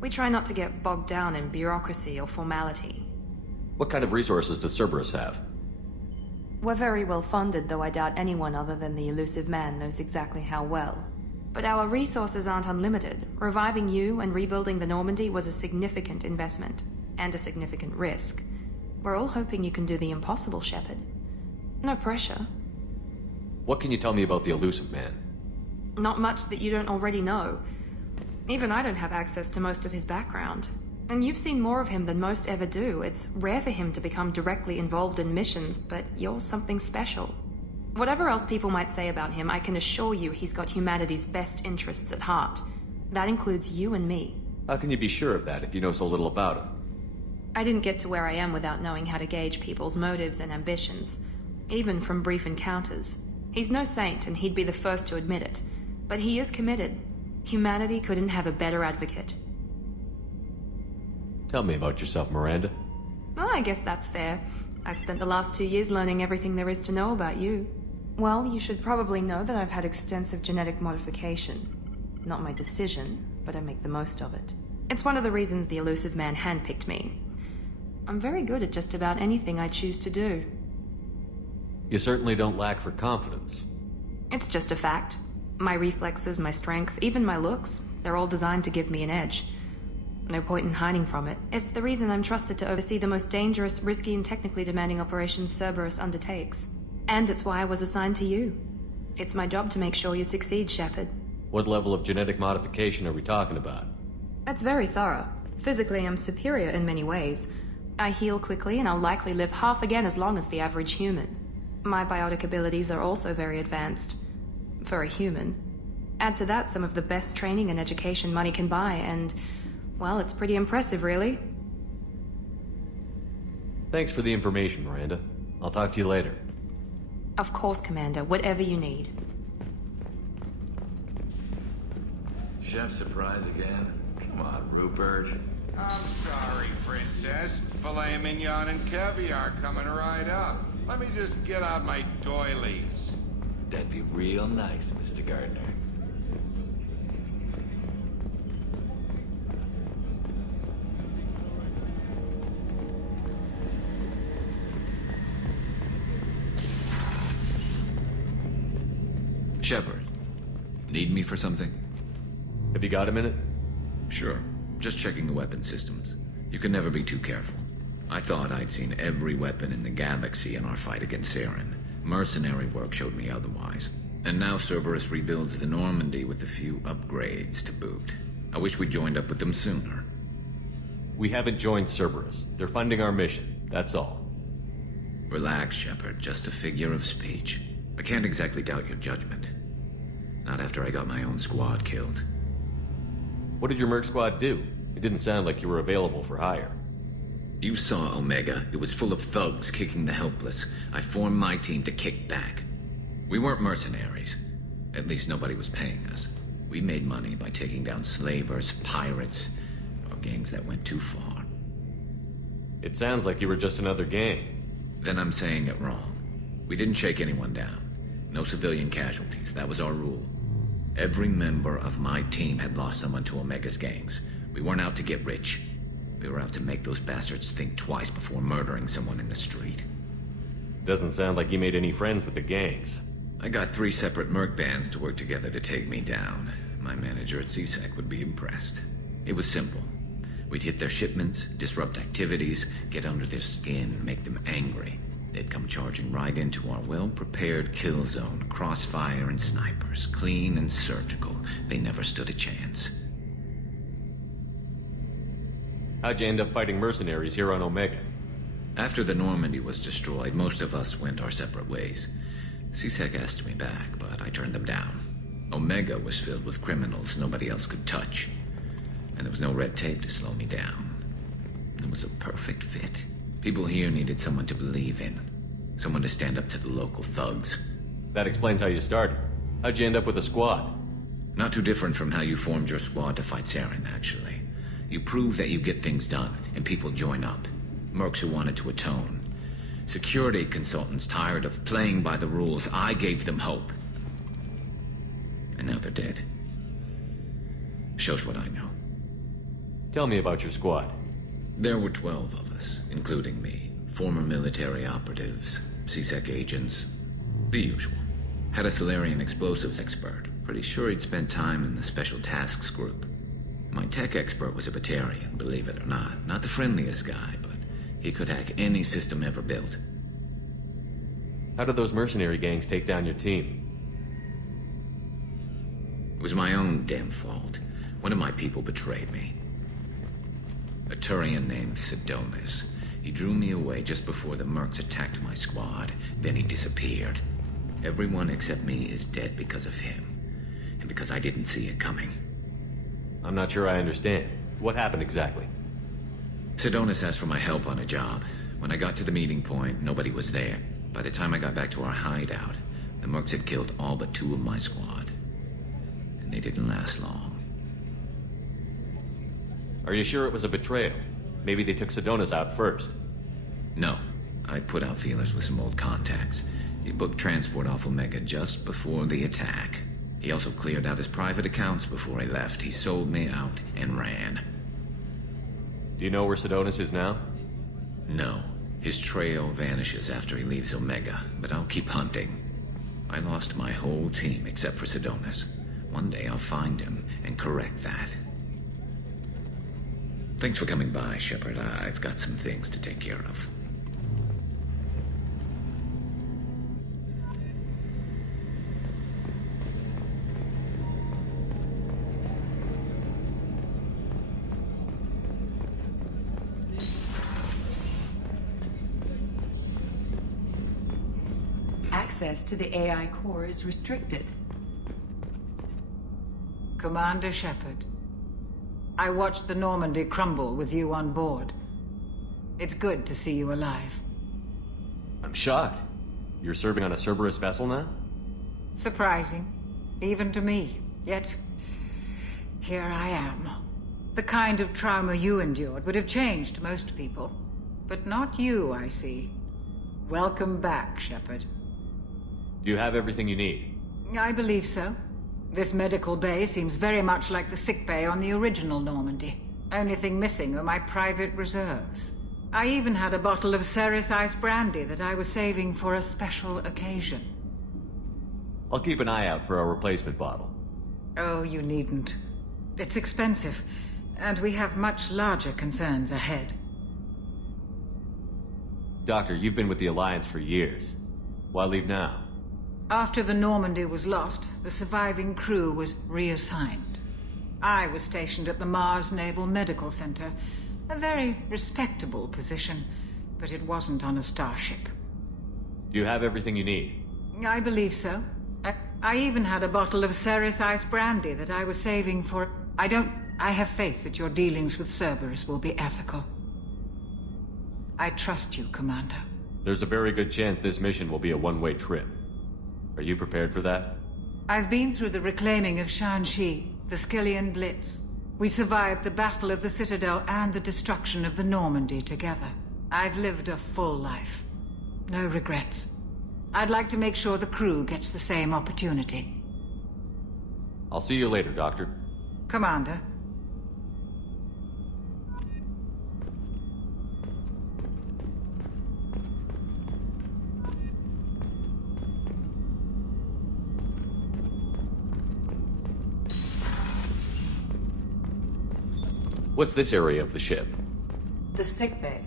We try not to get bogged down in bureaucracy or formality. What kind of resources does Cerberus have? We're very well funded, though I doubt anyone other than the elusive man knows exactly how well. But our resources aren't unlimited. Reviving you and rebuilding the Normandy was a significant investment, and a significant risk. We're all hoping you can do the impossible, Shepard. No pressure. What can you tell me about the elusive man? Not much that you don't already know. Even I don't have access to most of his background. And you've seen more of him than most ever do. It's rare for him to become directly involved in missions, but you're something special. Whatever else people might say about him, I can assure you he's got humanity's best interests at heart. That includes you and me. How can you be sure of that if you know so little about him? I didn't get to where I am without knowing how to gauge people's motives and ambitions. Even from brief encounters. He's no saint, and he'd be the first to admit it. But he is committed. Humanity couldn't have a better advocate. Tell me about yourself, Miranda. Oh, I guess that's fair. I've spent the last 2 years learning everything there is to know about you. Well, you should probably know that I've had extensive genetic modification. Not my decision, but I make the most of it. It's one of the reasons the elusive man handpicked me. I'm very good at just about anything I choose to do. You certainly don't lack for confidence. It's just a fact. My reflexes, my strength, even my looks, they're all designed to give me an edge. No point in hiding from it. It's the reason I'm trusted to oversee the most dangerous, risky, and technically demanding operations Cerberus undertakes. And it's why I was assigned to you. It's my job to make sure you succeed, Shepard. What level of genetic modification are we talking about? That's very thorough. Physically, I'm superior in many ways. I heal quickly, and I'll likely live half again as long as the average human. My biotic abilities are also very advanced. For a human. Add to that some of the best training and education money can buy, and, well, it's pretty impressive, really. Thanks for the information, Miranda. I'll talk to you later. Of course, Commander. Whatever you need. Chef surprise again? Come on, Rupert. I'm sorry, Princess. Filet mignon and caviar coming right up. Let me just get out my doilies. That'd be real nice, Mr. Gardner. Shepard, need me for something? Have you got a minute? Sure. Just checking the weapon systems. You can never be too careful. I thought I'd seen every weapon in the galaxy in our fight against Saren. Mercenary work showed me otherwise. And now Cerberus rebuilds the Normandy with a few upgrades to boot. I wish we'd joined up with them sooner. We haven't joined Cerberus. They're funding our mission, that's all. Relax, Shepard. Just a figure of speech. I can't exactly doubt your judgment. Not after I got my own squad killed. What did your merc squad do? It didn't sound like you were available for hire. You saw Omega. It was full of thugs kicking the helpless. I formed my team to kick back. We weren't mercenaries. At least nobody was paying us. We made money by taking down slavers, pirates, or gangs that went too far. It sounds like you were just another gang. Then I'm saying it wrong. We didn't shake anyone down. No civilian casualties. That was our rule. Every member of my team had lost someone to Omega's gangs. We weren't out to get rich. We were out to make those bastards think twice before murdering someone in the street. Doesn't sound like you made any friends with the gangs. I got 3 separate merc bands to work together to take me down. My manager at CSEC would be impressed. It was simple. We'd hit their shipments, disrupt activities, get under their skin, make them angry. They'd come charging right into our well-prepared kill zone, crossfire and snipers, clean and surgical. They never stood a chance. How'd you end up fighting mercenaries here on Omega? After the Normandy was destroyed, most of us went our separate ways. CSEC asked me back, but I turned them down. Omega was filled with criminals nobody else could touch. And there was no red tape to slow me down. It was a perfect fit. People here needed someone to believe in. Someone to stand up to the local thugs. That explains how you started. How'd you end up with a squad? Not too different from how you formed your squad to fight Saren, actually. You prove that you get things done, and people join up. Mercs who wanted to atone. Security consultants tired of playing by the rules. I gave them hope. And now they're dead. Shows what I know. Tell me about your squad. There were 12 of us, including me. Former military operatives, CSEC agents, the usual. Had a Solarian explosives expert. Pretty sure he'd spent time in the Special Tasks Group. My tech expert was a Batarian, believe it or not. Not the friendliest guy, but he could hack any system ever built. How did those mercenary gangs take down your team? It was my own damn fault. One of my people betrayed me. A Turian named Sidonis. He drew me away just before the mercs attacked my squad. Then he disappeared. Everyone except me is dead because of him. And because I didn't see it coming. I'm not sure I understand. What happened exactly? Sidonis asked for my help on a job. When I got to the meeting point, nobody was there. By the time I got back to our hideout, the mercs had killed all but 2 of my squad. And they didn't last long. Are you sure it was a betrayal? Maybe they took Sidonis out first. No. I put out feelers with some old contacts. He booked transport off Omega just before the attack. He also cleared out his private accounts before he left. He sold me out and ran. Do you know where Sidonis is now? No. His trail vanishes after he leaves Omega, but I'll keep hunting. I lost my whole team except for Sidonis. One day I'll find him and correct that. Thanks for coming by, Shepard. I've got some things to take care of. Access to the AI core is restricted. Commander Shepard, I watched the Normandy crumble with you on board. It's good to see you alive. I'm shocked. You're serving on a Cerberus vessel now? Surprising, even to me. Yet, here I am. The kind of trauma you endured would have changed most people. But not you, I see. Welcome back, Shepard. Do you have everything you need? I believe so. This medical bay seems very much like the sick bay on the original Normandy. Only thing missing are my private reserves. I even had a bottle of Ceres Ice brandy that I was saving for a special occasion. I'll keep an eye out for a replacement bottle. Oh, you needn't. It's expensive, and we have much larger concerns ahead. Doctor, you've been with the Alliance for years. Why leave now? After the Normandy was lost, the surviving crew was reassigned. I was stationed at the Mars Naval Medical Center, a very respectable position, but it wasn't on a starship. Do you have everything you need? I believe so. I even had a bottle of Ceres Ice Brandy that I was saving for... I have faith that your dealings with Cerberus will be ethical. I trust you, Commander. There's a very good chance this mission will be a one-way trip. Are you prepared for that? I've been through the reclaiming of Shanxi, the Skillian Blitz. We survived the Battle of the Citadel and the destruction of the Normandy together. I've lived a full life. No regrets. I'd like to make sure the crew gets the same opportunity. I'll see you later, Doctor. Commander. What's this area of the ship? The sickbay.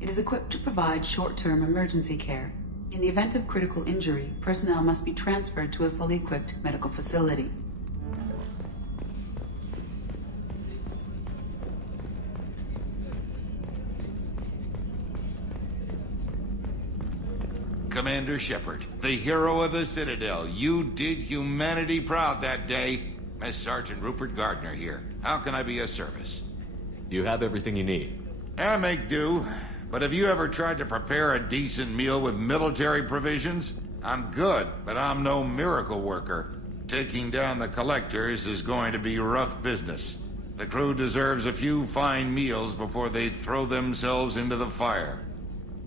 It is equipped to provide short-term emergency care. In the event of critical injury, personnel must be transferred to a fully equipped medical facility. Commander Shepard, the hero of the Citadel. You did humanity proud that day. Mess Sergeant Rupert Gardner here. How can I be of service? Do you have everything you need? I make do. But have you ever tried to prepare a decent meal with military provisions? I'm good, but I'm no miracle worker. Taking down the collectors is going to be rough business. The crew deserves a few fine meals before they throw themselves into the fire.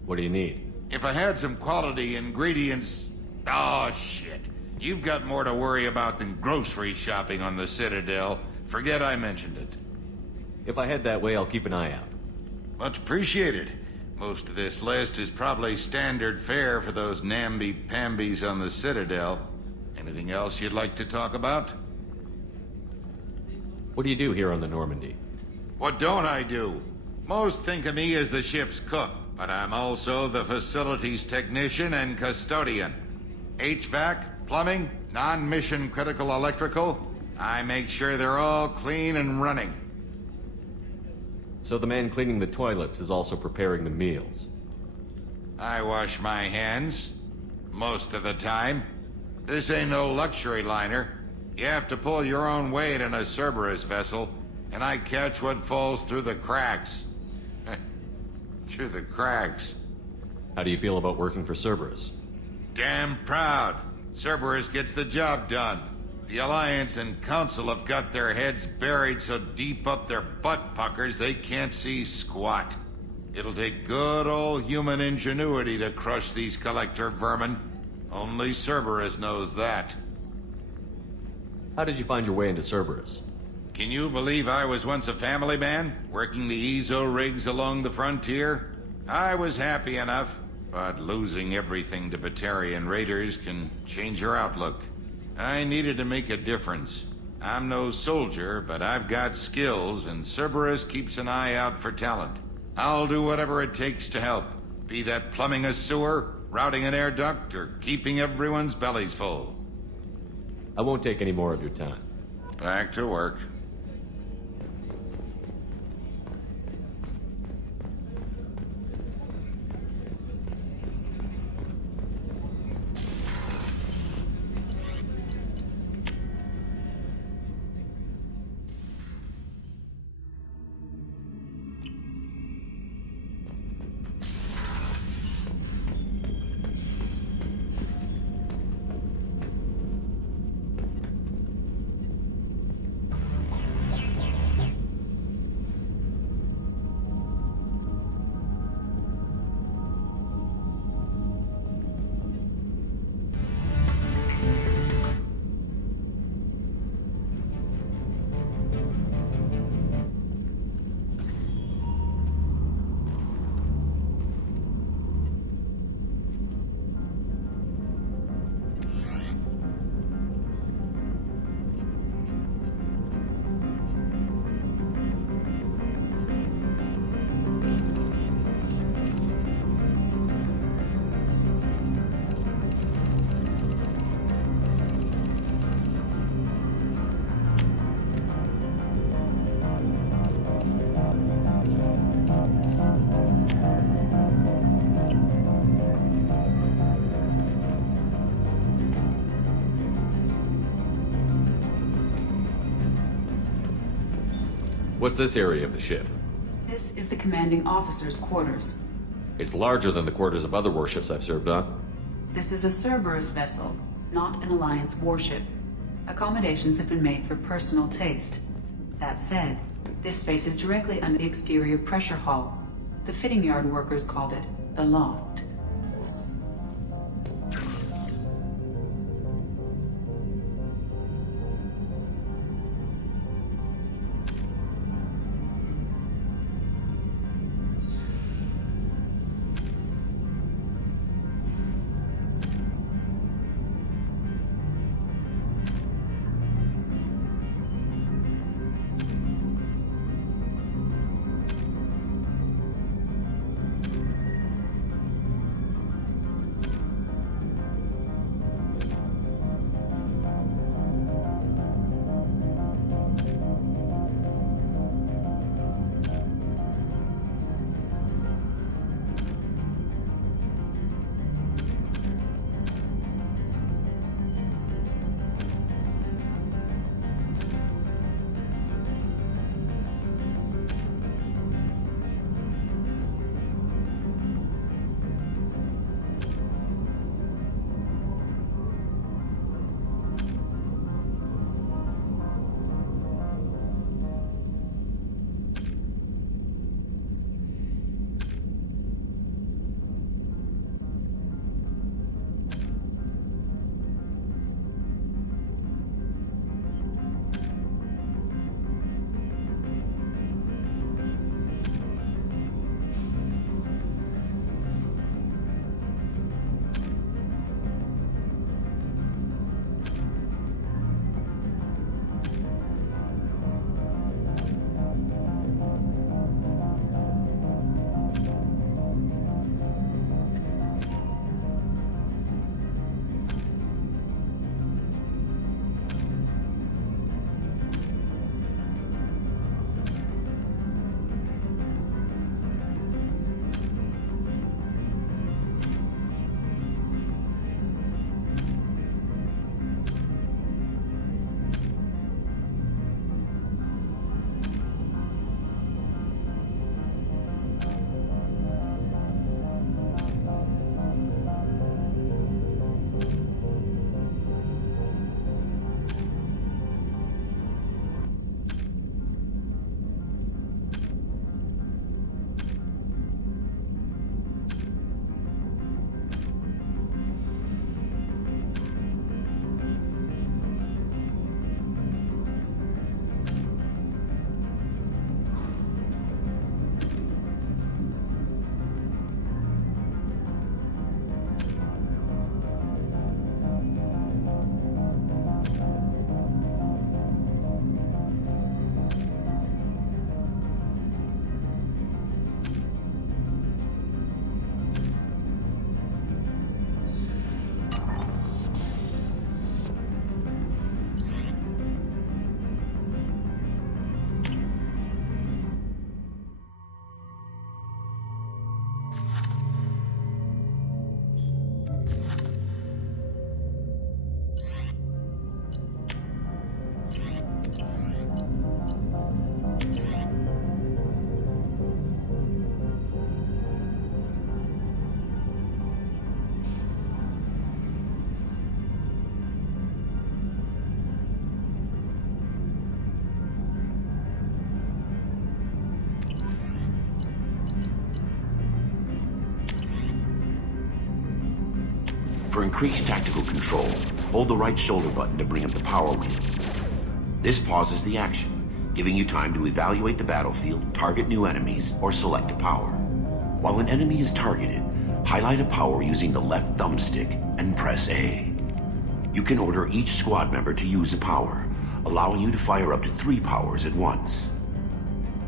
What do you need? If I had some quality ingredients... Oh, shit. You've got more to worry about than grocery shopping on the Citadel. Forget I mentioned it. If I head that way, I'll keep an eye out. Much appreciated. Most of this list is probably standard fare for those namby-pambies on the Citadel. Anything else you'd like to talk about? What do you do here on the Normandy? What don't I do? Most think of me as the ship's cook, but I'm also the facilities technician and custodian. HVAC, plumbing, non-mission critical electrical. I make sure they're all clean and running. So the man cleaning the toilets is also preparing the meals. I wash my hands. Most of the time. This ain't no luxury liner. You have to pull your own weight in a Cerberus vessel, and I catch what falls through the cracks. Through the cracks. How do you feel about working for Cerberus? Damn proud. Cerberus gets the job done. The Alliance and Council have got their heads buried so deep up their butt puckers they can't see squat. It'll take good old human ingenuity to crush these collector vermin. Only Cerberus knows that. How did you find your way into Cerberus? Can you believe I was once a family man, working the EZO rigs along the frontier? I was happy enough, but losing everything to Batarian raiders can change your outlook. I needed to make a difference. I'm no soldier, but I've got skills, and Cerberus keeps an eye out for talent. I'll do whatever it takes to help, be that plumbing a sewer, routing an air duct, or keeping everyone's bellies full. I won't take any more of your time. Back to work. What's this area of the ship? This is the commanding officer's quarters. It's larger than the quarters of other warships I've served on. This is a Cerberus vessel, not an Alliance warship. Accommodations have been made for personal taste. That said, this space is directly under the exterior pressure hull. The fitting yard workers called it the loft. For increased tactical control, hold the right shoulder button to bring up the power wheel. This pauses the action, giving you time to evaluate the battlefield, target new enemies, or select a power. While an enemy is targeted, highlight a power using the left thumbstick and press A. You can order each squad member to use a power, allowing you to fire up to 3 powers at once.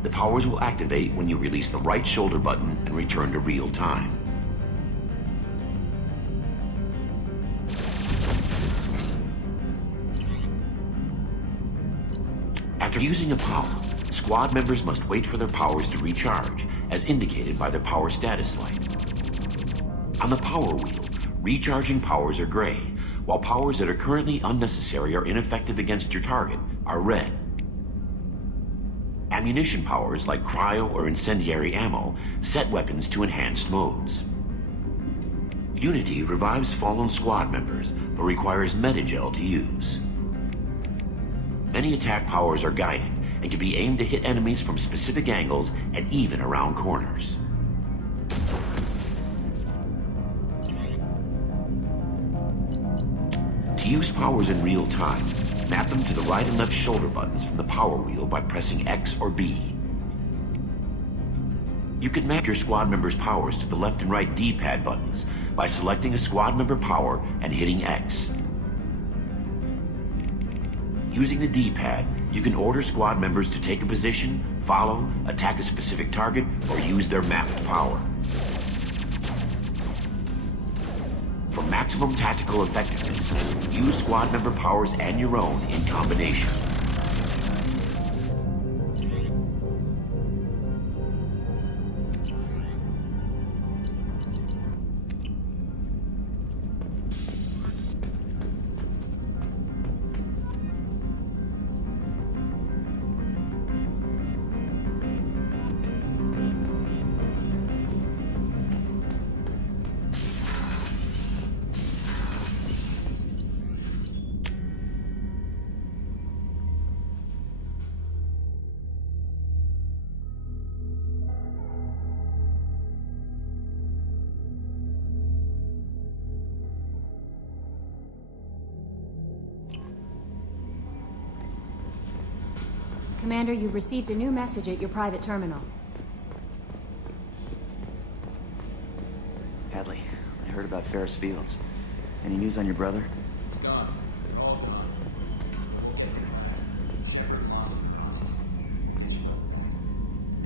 The powers will activate when you release the right shoulder button and return to real time. After using a power, squad members must wait for their powers to recharge, as indicated by their power status light. On the power wheel, recharging powers are gray, while powers that are currently unnecessary or ineffective against your target are red. Ammunition powers like cryo or incendiary ammo set weapons to enhanced modes. Unity revives fallen squad members, but requires metagel to use. Many attack powers are guided and can be aimed to hit enemies from specific angles and even around corners. To use powers in real time, map them to the right and left shoulder buttons from the power wheel by pressing X or B. You can map your squad member's powers to the left and right D-pad buttons by selecting a squad member power and hitting X. Using the D-pad, you can order squad members to take a position, follow, attack a specific target, or use their mapped power. For maximum tactical effectiveness, use squad member powers and your own in combination. Commander, you've received a new message at your private terminal. Hadley, I heard about Ferris Fields. Any news on your brother? Gone. All gone. Shepard lost the problem.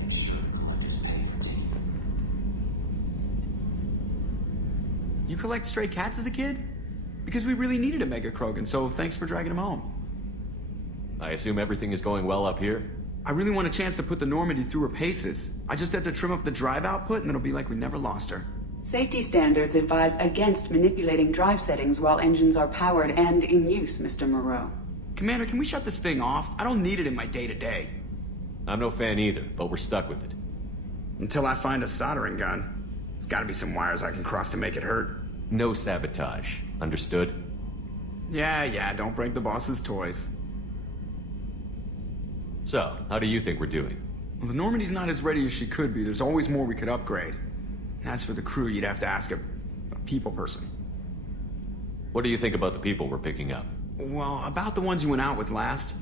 Make sure the collectors pay for tea. You collect stray cats as a kid? Because we really needed a Mega Krogan, so thanks for dragging him home. I assume everything is going well up here? I really want a chance to put the Normandy through her paces. I just have to trim up the drive output and it'll be like we never lost her. Safety standards advise against manipulating drive settings while engines are powered and in use, Mr. Moreau. Commander, can we shut this thing off? I don't need it in my day-to-day. I'm no fan either, but we're stuck with it. Until I find a soldering gun. There's gotta be some wires I can cross to make it hurt. No sabotage. Understood? Yeah, don't break the boss's toys. So, how do you think we're doing? Well, the Normandy's not as ready as she could be. There's always more we could upgrade. And as for the crew, you'd have to ask a people person. What do you think about the people we're picking up? Well, about the ones you went out with last,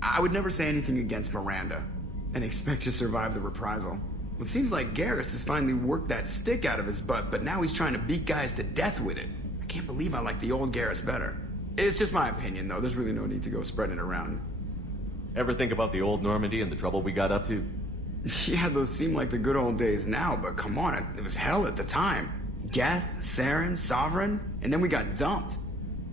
I would never say anything against Miranda, and expect to survive the reprisal. Well, it seems like Garrus has finally worked that stick out of his butt, but now he's trying to beat guys to death with it. I can't believe I like the old Garrus better. It's just my opinion, though. There's really no need to go spreading it around. Ever think about the old Normandy and the trouble we got up to? Yeah, those seem like the good old days now, but come on, it was hell at the time. Geth, Saren, Sovereign, and then we got dumped.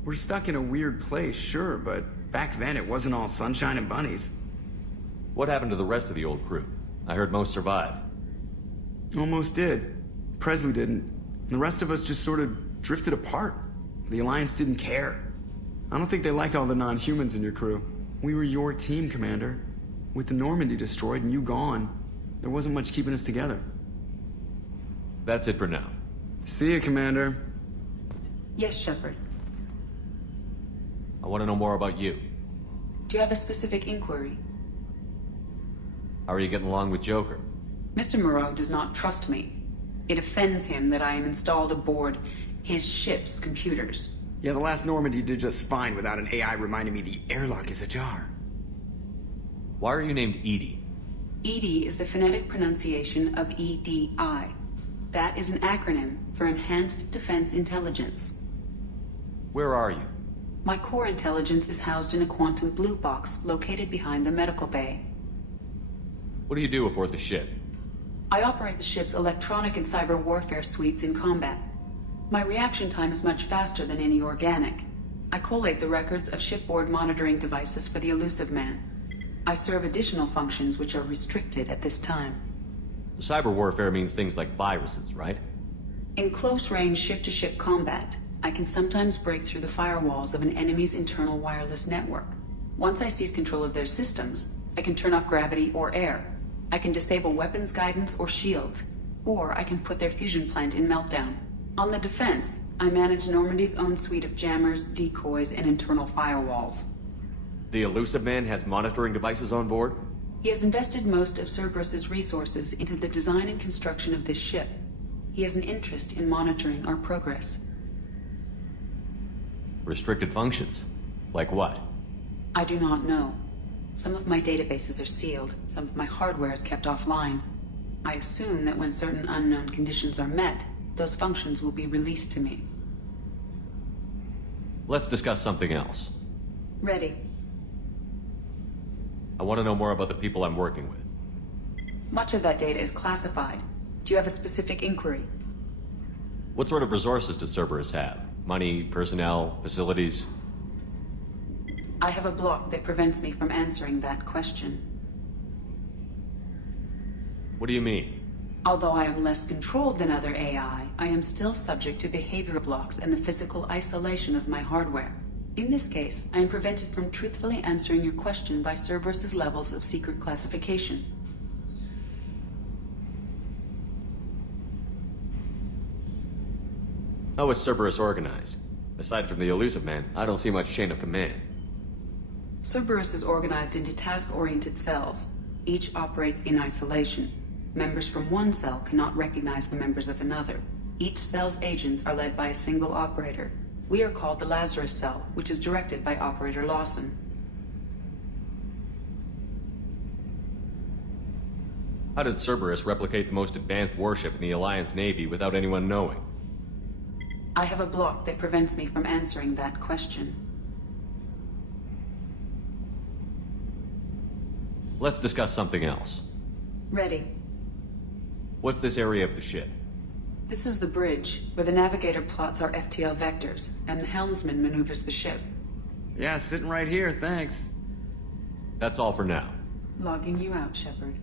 We're stuck in a weird place, sure, but back then it wasn't all sunshine and bunnies. What happened to the rest of the old crew? I heard most survived. Almost did. Presley didn't. The rest of us just sort of drifted apart. The Alliance didn't care. I don't think they liked all the non-humans in your crew. We were your team, Commander. With the Normandy destroyed and you gone, there wasn't much keeping us together. That's it for now. See you, Commander. Yes, Shepard. I want to know more about you. Do you have a specific inquiry? How are you getting along with Joker? Mr. Moreau does not trust me. It offends him that I am installed aboard his ship's computers. Yeah, the last Normandy did just fine without an AI reminding me the airlock is ajar. Why are you named EDI? EDI is the phonetic pronunciation of EDI. That is an acronym for Enhanced Defense Intelligence. Where are you? My core intelligence is housed in a quantum blue box located behind the medical bay. What do you do aboard the ship? I operate the ship's electronic and cyber warfare suites in combat. My reaction time is much faster than any organic. I collate the records of shipboard monitoring devices for the Elusive Man. I serve additional functions which are restricted at this time. Cyber warfare means things like viruses, right? In close-range ship-to-ship combat, I can sometimes break through the firewalls of an enemy's internal wireless network. Once I seize control of their systems, I can turn off gravity or air. I can disable weapons guidance or shields. Or I can put their fusion plant in meltdown. On the defense, I manage Normandy's own suite of jammers, decoys, and internal firewalls. The Elusive Man has monitoring devices on board? He has invested most of Cerberus's resources into the design and construction of this ship. He has an interest in monitoring our progress. Restricted functions? Like what? I do not know. Some of my databases are sealed, some of my hardware is kept offline. I assume that when certain unknown conditions are met, those functions will be released to me. Let's discuss something else. Ready. I want to know more about the people I'm working with. Much of that data is classified. Do you have a specific inquiry? What sort of resources does Cerberus have? Money, personnel, facilities? I have a block that prevents me from answering that question. What do you mean? Although I am less controlled than other AI, I am still subject to behavioral blocks and the physical isolation of my hardware. In this case, I am prevented from truthfully answering your question by Cerberus's levels of secret classification. How is Cerberus organized? Aside from the Elusive Man, I don't see much chain of command. Cerberus is organized into task-oriented cells. Each operates in isolation. Members from one cell cannot recognize the members of another. Each cell's agents are led by a single operator. We are called the Lazarus Cell, which is directed by Operator Lawson. How did Cerberus replicate the most advanced warship in the Alliance Navy without anyone knowing? I have a block that prevents me from answering that question. Let's discuss something else. Ready. What's this area of the ship? This is the bridge, where the navigator plots our FTL vectors, and the helmsman maneuvers the ship. Yeah, sitting right here, thanks. That's all for now. Logging you out, Shepard.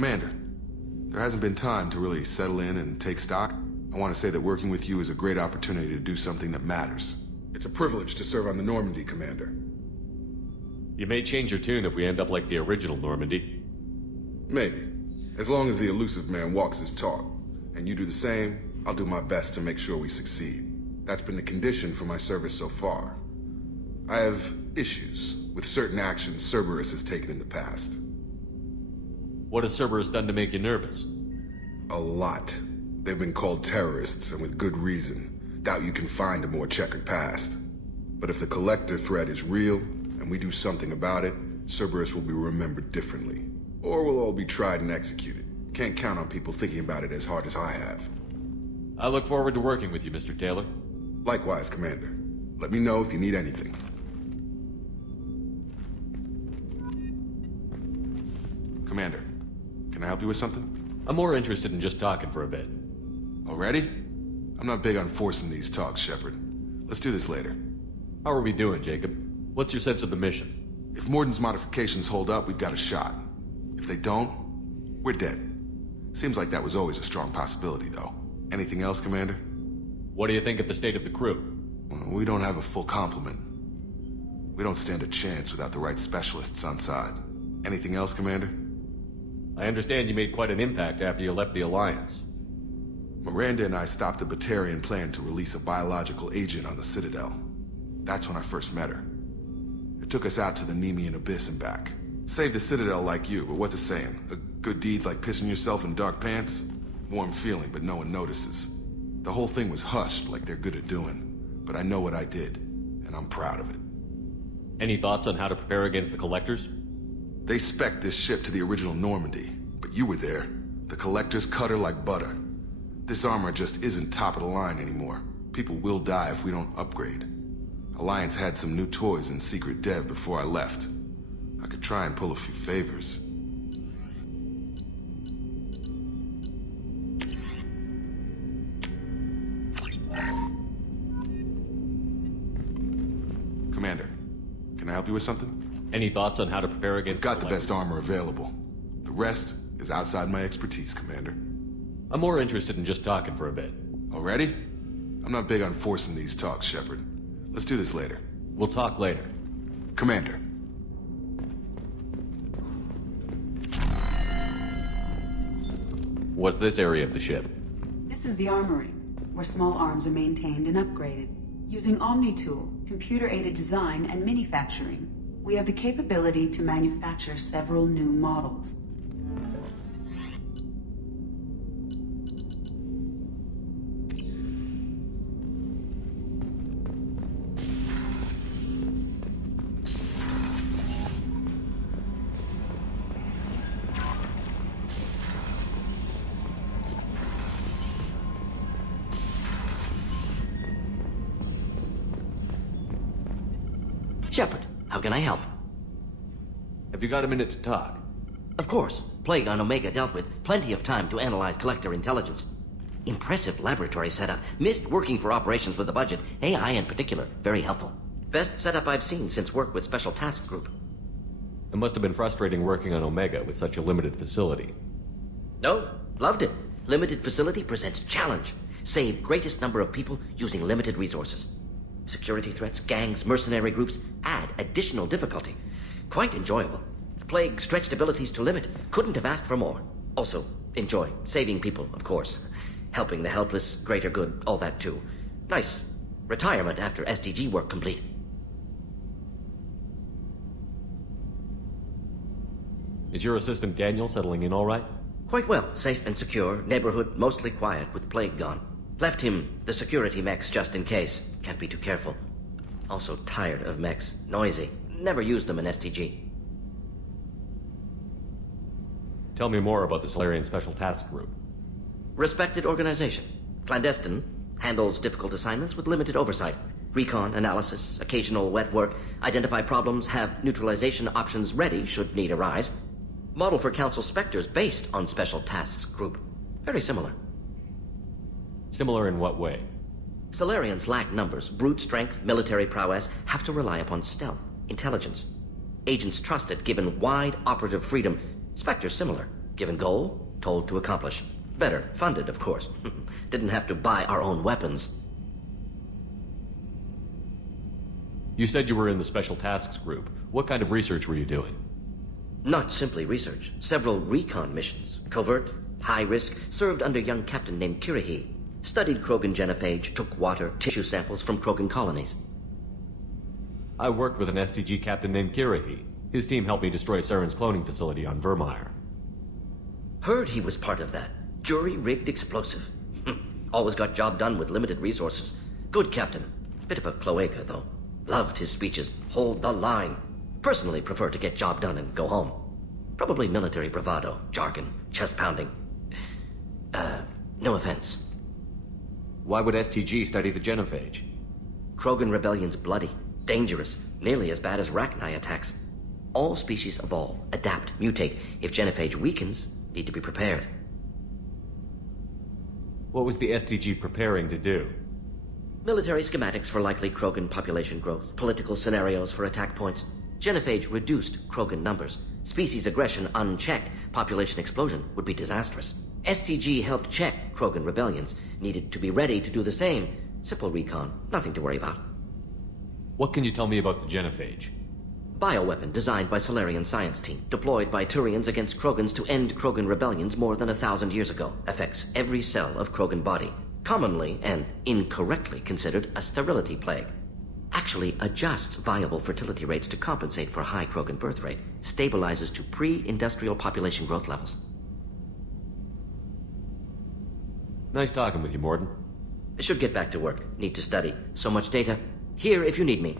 Commander, there hasn't been time to really settle in and take stock. I want to say that working with you is a great opportunity to do something that matters. It's a privilege to serve on the Normandy, Commander. You may change your tune if we end up like the original Normandy. Maybe. As long as the Elusive Man walks his talk, and you do the same, I'll do my best to make sure we succeed. That's been the condition for my service so far. I have issues with certain actions Cerberus has taken in the past. What has Cerberus done to make you nervous? A lot. They've been called terrorists, and with good reason. Doubt you can find a more checkered past. But if the Collector threat is real, and we do something about it, Cerberus will be remembered differently. Or we'll all be tried and executed. Can't count on people thinking about it as hard as I have. I look forward to working with you, Mr. Taylor. Likewise, Commander. Let me know if you need anything. Commander, can I help you with something? I'm more interested in just talking for a bit. Already? I'm not big on forcing these talks, Shepard. Let's do this later. How are we doing, Jacob? What's your sense of the mission? If Morden's modifications hold up, we've got a shot. If they don't, we're dead. Seems like that was always a strong possibility, though. Anything else, Commander? What do you think of the state of the crew? Well, we don't have a full complement. We don't stand a chance without the right specialists on side. Anything else, Commander? I understand you made quite an impact after you left the Alliance. Miranda and I stopped a Batarian plan to release a biological agent on the Citadel. That's when I first met her. It took us out to the Nemean Abyss and back. Saved the Citadel like you, but what's the saying? A good deed's like pissing yourself in dark pants? Warm feeling, but no one notices. The whole thing was hushed like they're good at doing. But I know what I did, and I'm proud of it. Any thoughts on how to prepare against the Collectors? They spec'd this ship to the original Normandy, but you were there. The Collectors cut her like butter. This armor just isn't top of the line anymore. People will die if we don't upgrade. Alliance had some new toys in secret dev before I left. I could try and pull a few favors. Commander, can I help you with something? Any thoughts on how to prepare against We've got the best armor available. The rest is outside my expertise, Commander. I'm more interested in just talking for a bit. Already? I'm not big on forcing these talks, Shepard. Let's do this later. We'll talk later. Commander. What's this area of the ship? This is the armory, where small arms are maintained and upgraded. Using Omni-Tool, computer-aided design, and manufacturing, we have the capability to manufacture several new models. Shepard, how can I help? Have you got a minute to talk? Of course. Plague on Omega dealt with. Plenty of time to analyze Collector intelligence. Impressive laboratory setup. Missed working for operations with a budget. AI in particular. Very helpful. Best setup I've seen since work with Special Task Group. It must have been frustrating working on Omega with such a limited facility. No, loved it. Limited facility presents challenge. Save greatest number of people using limited resources. Security threats, gangs, mercenary groups add additional difficulty. Quite enjoyable. Plague stretched abilities to limit. Couldn't have asked for more. Also, enjoy. Saving people, of course. Helping the helpless, greater good, all that too. Nice. Retirement after SDG work complete. Is your assistant Daniel settling in all right? Quite well. Safe and secure. Neighborhood mostly quiet with Plague gone. Left him the security mechs just in case. Can't be too careful. Also tired of mechs. Noisy. Never used them in STG. Tell me more about the Solarian Special Task Group. Respected organization. Clandestine. Handles difficult assignments with limited oversight. Recon, analysis, occasional wet work. Identify problems, have neutralization options ready should need arise. Model for Council Spectres based on Special Tasks Group. Very similar. Similar in what way? Solarians lack numbers, brute strength, military prowess, have to rely upon stealth, intelligence. Agents trusted, given wide operative freedom. Spectres similar, given goal, told to accomplish. Better, funded, of course. Didn't have to buy our own weapons. You said you were in the Special Tasks Group. What kind of research were you doing? Not simply research. Several recon missions. Covert, high risk, served under young captain named Kirihi. Studied Krogan genophage, took water, tissue samples from Krogan colonies. I worked with an STG captain named Kirihi. His team helped me destroy Saren's cloning facility on Vermeer. Heard he was part of that. Jury-rigged explosive. Always got job done with limited resources. Good captain. Bit of a cloaca, though. Loved his speeches. Hold the line. Personally prefer to get job done and go home. Probably military bravado, jargon, chest pounding. No offense. Why would STG study the genophage? Krogan rebellion's bloody, dangerous, nearly as bad as Rachni attacks. All species evolve, adapt, mutate. If genophage weakens, need to be prepared. What was the STG preparing to do? Military schematics for likely Krogan population growth, political scenarios for attack points. Genophage reduced Krogan numbers. Species aggression unchecked, population explosion would be disastrous. STG helped check Krogan rebellions, needed to be ready to do the same. Simple recon, nothing to worry about. What can you tell me about the genophage? Bioweapon designed by Solarian science team, deployed by Turians against Krogans to end Krogan rebellions more than 1,000 years ago. Affects every cell of Krogan body. Commonly and incorrectly considered a sterility plague. Actually adjusts viable fertility rates to compensate for high Krogan birth rate. Stabilizes to pre-industrial population growth levels. Nice talking with you, Morden. I should get back to work. Need to study. So much data. Here if you need me.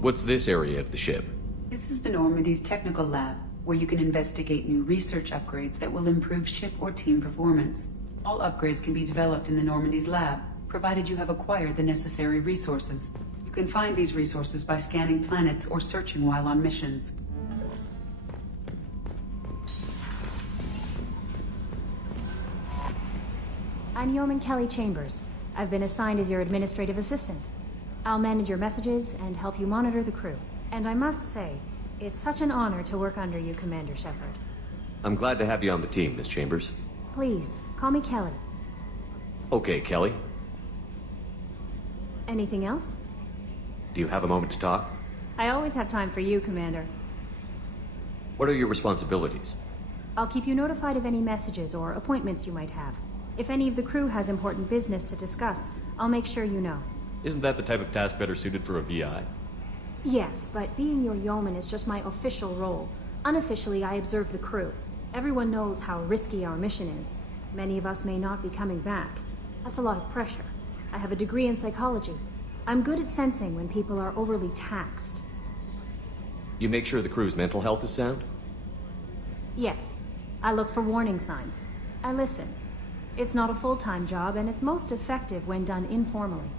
What's this area of the ship? This is the Normandy's technical lab, where you can investigate new research upgrades that will improve ship or team performance. All upgrades can be developed in the Normandy's lab, provided you have acquired the necessary resources. You can find these resources by scanning planets or searching while on missions. I'm Yeoman Kelly Chambers. I've been assigned as your administrative assistant. I'll manage your messages and help you monitor the crew. And I must say, it's such an honor to work under you, Commander Shepard. I'm glad to have you on the team, Miss Chambers. Please, call me Kelly. Okay, Kelly. Anything else? Do you have a moment to talk? I always have time for you, Commander. What are your responsibilities? I'll keep you notified of any messages or appointments you might have. If any of the crew has important business to discuss, I'll make sure you know. Isn't that the type of task better suited for a VI? Yes, but being your yeoman is just my official role. Unofficially, I observe the crew. Everyone knows how risky our mission is. Many of us may not be coming back. That's a lot of pressure. I have a degree in psychology. I'm good at sensing when people are overly taxed. You make sure the crew's mental health is sound? Yes. I look for warning signs. I listen. It's not a full-time job, and it's most effective when done informally.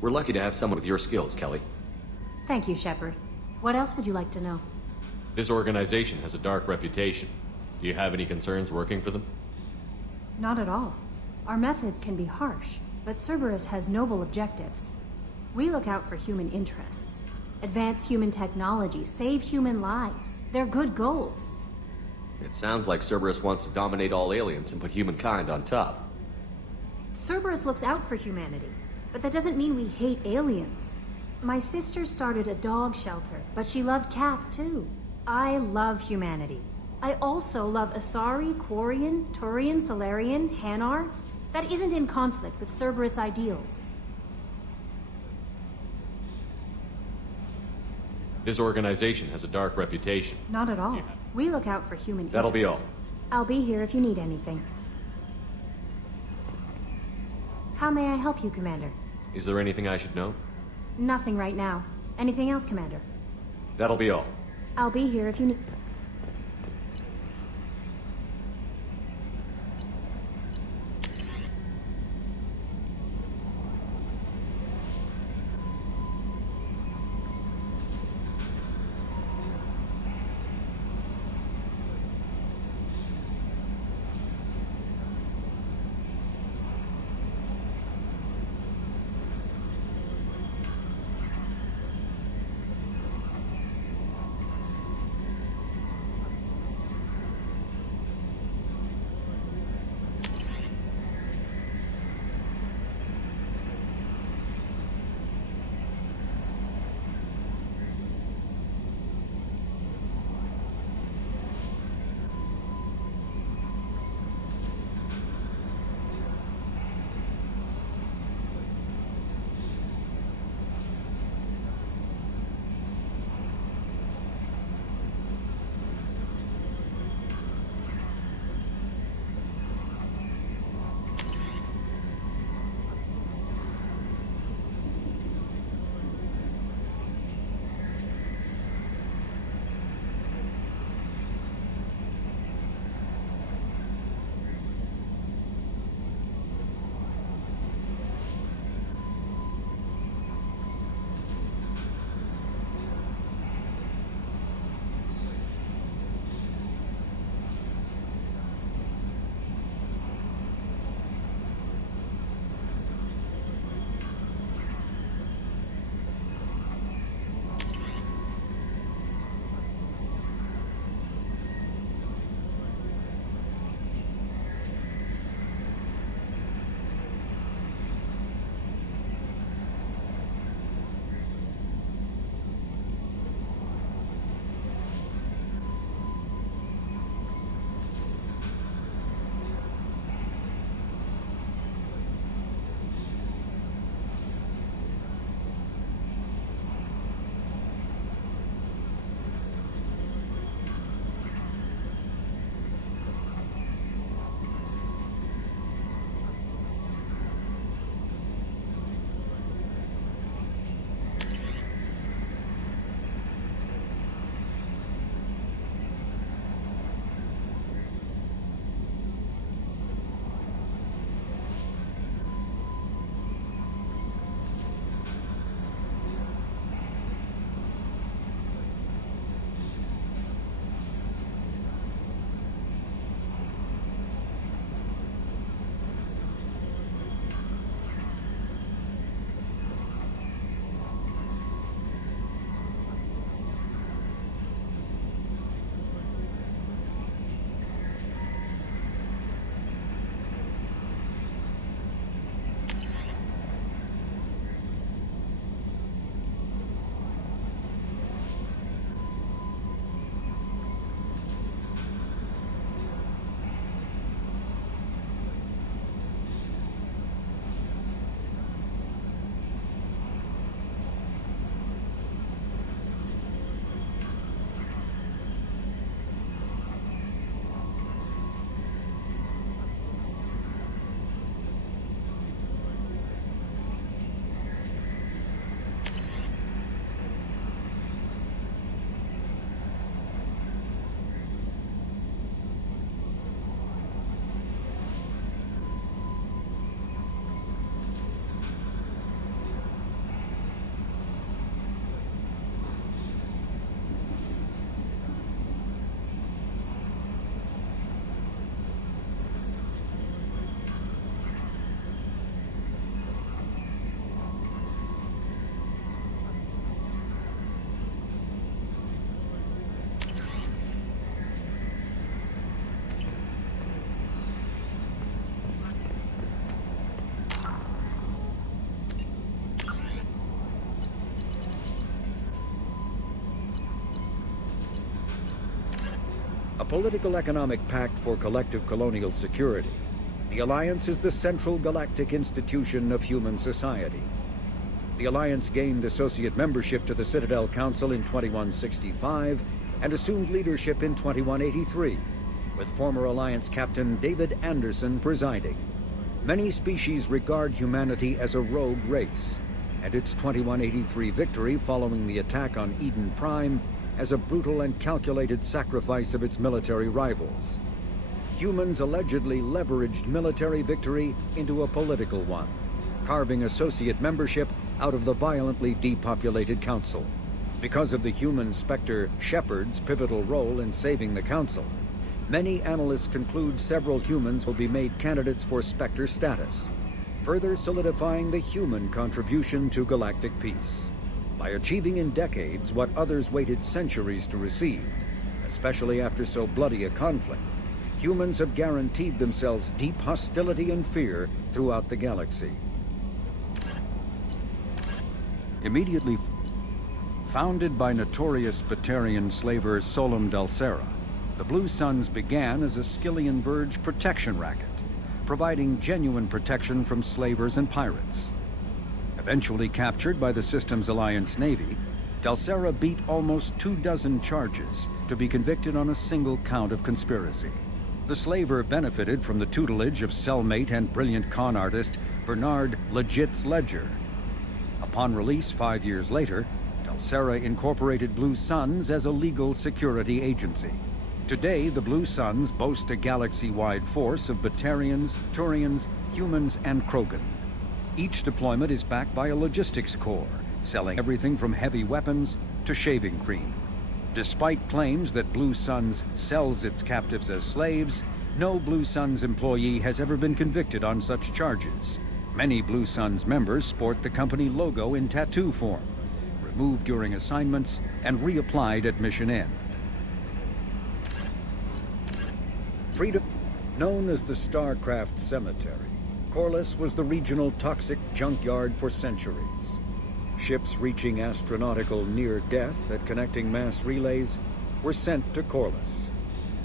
We're lucky to have someone with your skills, Kelly. Thank you, Shepard. What else would you like to know? This organization has a dark reputation. Do you have any concerns working for them? Not at all. Our methods can be harsh, but Cerberus has noble objectives. We look out for human interests. Advance human technology, save human lives. They're good goals. It sounds like Cerberus wants to dominate all aliens and put humankind on top. Cerberus looks out for humanity, but that doesn't mean we hate aliens. My sister started a dog shelter, but she loved cats too. I love humanity. I also love Asari, Quarian, Turian, Solarian, Hanar. That isn't in conflict with Cerberus ideals. This organization has a dark reputation. Not at all. We look out for human That'll be all. interests. I'll be here if you need anything. How may I help you, Commander? Is there anything I should know? Nothing right now. Anything else, Commander? That'll be all. I'll be here if you need... a political-economic pact for collective colonial security. The Alliance is the central galactic institution of human society. The Alliance gained associate membership to the Citadel Council in 2165 and assumed leadership in 2183, with former Alliance Captain David Anderson presiding. Many species regard humanity as a rogue race, and its 2183 victory following the attack on Eden Prime as a brutal and calculated sacrifice of its military rivals. Humans allegedly leveraged military victory into a political one, carving associate membership out of the violently depopulated Council. Because of the human Spectre Shepard's pivotal role in saving the Council, many analysts conclude several humans will be made candidates for Spectre status, further solidifying the human contribution to galactic peace. By achieving in decades what others waited centuries to receive, especially after so bloody a conflict, humans have guaranteed themselves deep hostility and fear throughout the galaxy. Immediately founded by notorious Batarian slaver Solum Dulcera, the Blue Suns began as a Skyllian Verge protection racket, providing genuine protection from slavers and pirates. Eventually captured by the system's Alliance Navy, Dulcera beat almost 24 charges to be convicted on a single count of conspiracy. The slaver benefited from the tutelage of cellmate and brilliant con artist Bernard Legit's Ledger. Upon release 5 years later, Dulcera incorporated Blue Suns as a legal security agency. Today, the Blue Suns boast a galaxy-wide force of Batarians, Turians, humans, and Krogan. Each deployment is backed by a logistics corps, selling everything from heavy weapons to shaving cream. Despite claims that Blue Suns sells its captives as slaves, no Blue Suns employee has ever been convicted on such charges. Many Blue Suns members sport the company logo in tattoo form, removed during assignments and reapplied at mission end. Freedom, known as the Starcraft Cemetery, Corliss was the regional toxic junkyard for centuries. Ships reaching astronautical near-death at connecting mass relays were sent to Corliss,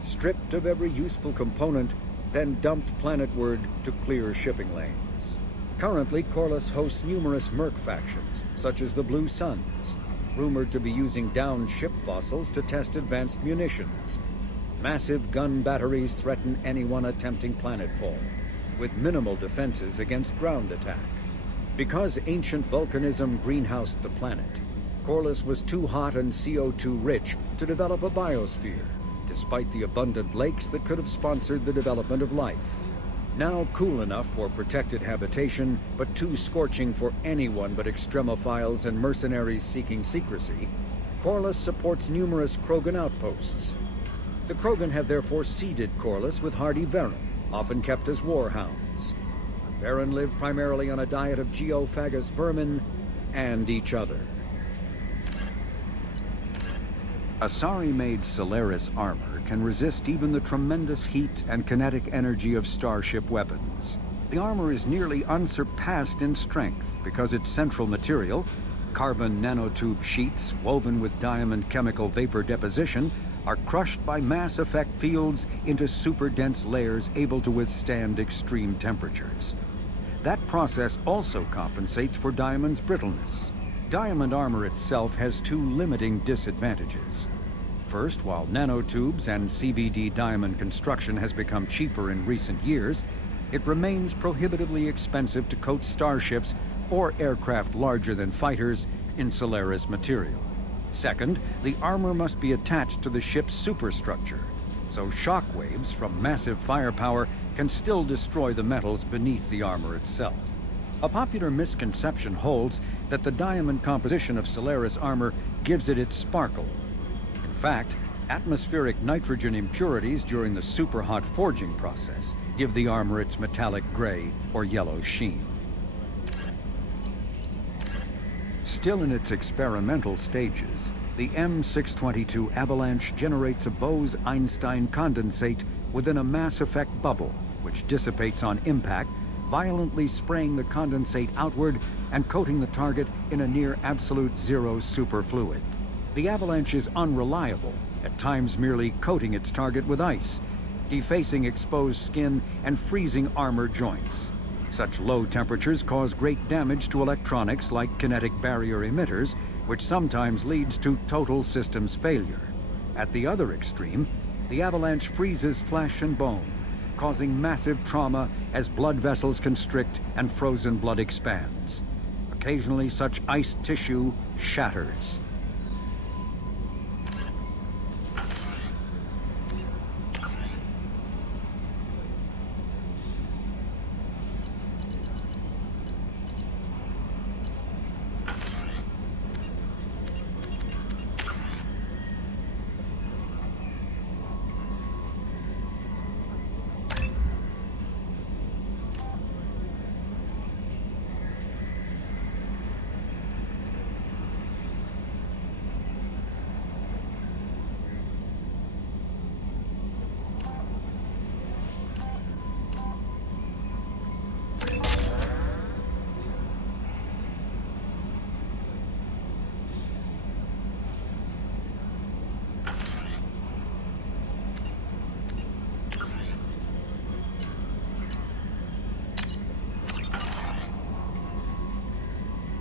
stripped of every useful component, then dumped planetward to clear shipping lanes. Currently, Corliss hosts numerous merc factions, such as the Blue Suns, rumored to be using downed ship fossils to test advanced munitions. Massive gun batteries threaten anyone attempting planetfall, with minimal defenses against ground attack. Because ancient volcanism greenhoused the planet, Corliss was too hot and CO2 rich to develop a biosphere, despite the abundant lakes that could have sponsored the development of life. Now cool enough for protected habitation, but too scorching for anyone but extremophiles and mercenaries seeking secrecy, Corliss supports numerous Krogan outposts. The Krogan have therefore seeded Corliss with hardy Varen, often kept as warhounds. Varen live primarily on a diet of geophagous vermin and each other. Asari-made Solaris armor can resist even the tremendous heat and kinetic energy of starship weapons. The armor is nearly unsurpassed in strength because its central material, carbon nanotube sheets woven with diamond chemical vapor deposition, are crushed by mass effect fields into super dense layers able to withstand extreme temperatures. That process also compensates for diamond's brittleness. Diamond armor itself has two limiting disadvantages. First, while nanotubes and CVD diamond construction has become cheaper in recent years, it remains prohibitively expensive to coat starships or aircraft larger than fighters in Solaris material. Second, the armor must be attached to the ship's superstructure, so shockwaves from massive firepower can still destroy the metals beneath the armor itself. A popular misconception holds that the diamond composition of Solaris armor gives it its sparkle. In fact, atmospheric nitrogen impurities during the superhot forging process give the armor its metallic gray or yellow sheen. Still in its experimental stages, the M622 Avalanche generates a Bose-Einstein condensate within a mass effect bubble, which dissipates on impact, violently spraying the condensate outward and coating the target in a near absolute zero superfluid. The Avalanche is unreliable, at times merely coating its target with ice, defacing exposed skin and freezing armor joints. Such low temperatures cause great damage to electronics like kinetic barrier emitters, which sometimes leads to total systems failure. At the other extreme, the avalanche freezes flesh and bone, causing massive trauma as blood vessels constrict and frozen blood expands. Occasionally, such ice tissue shatters.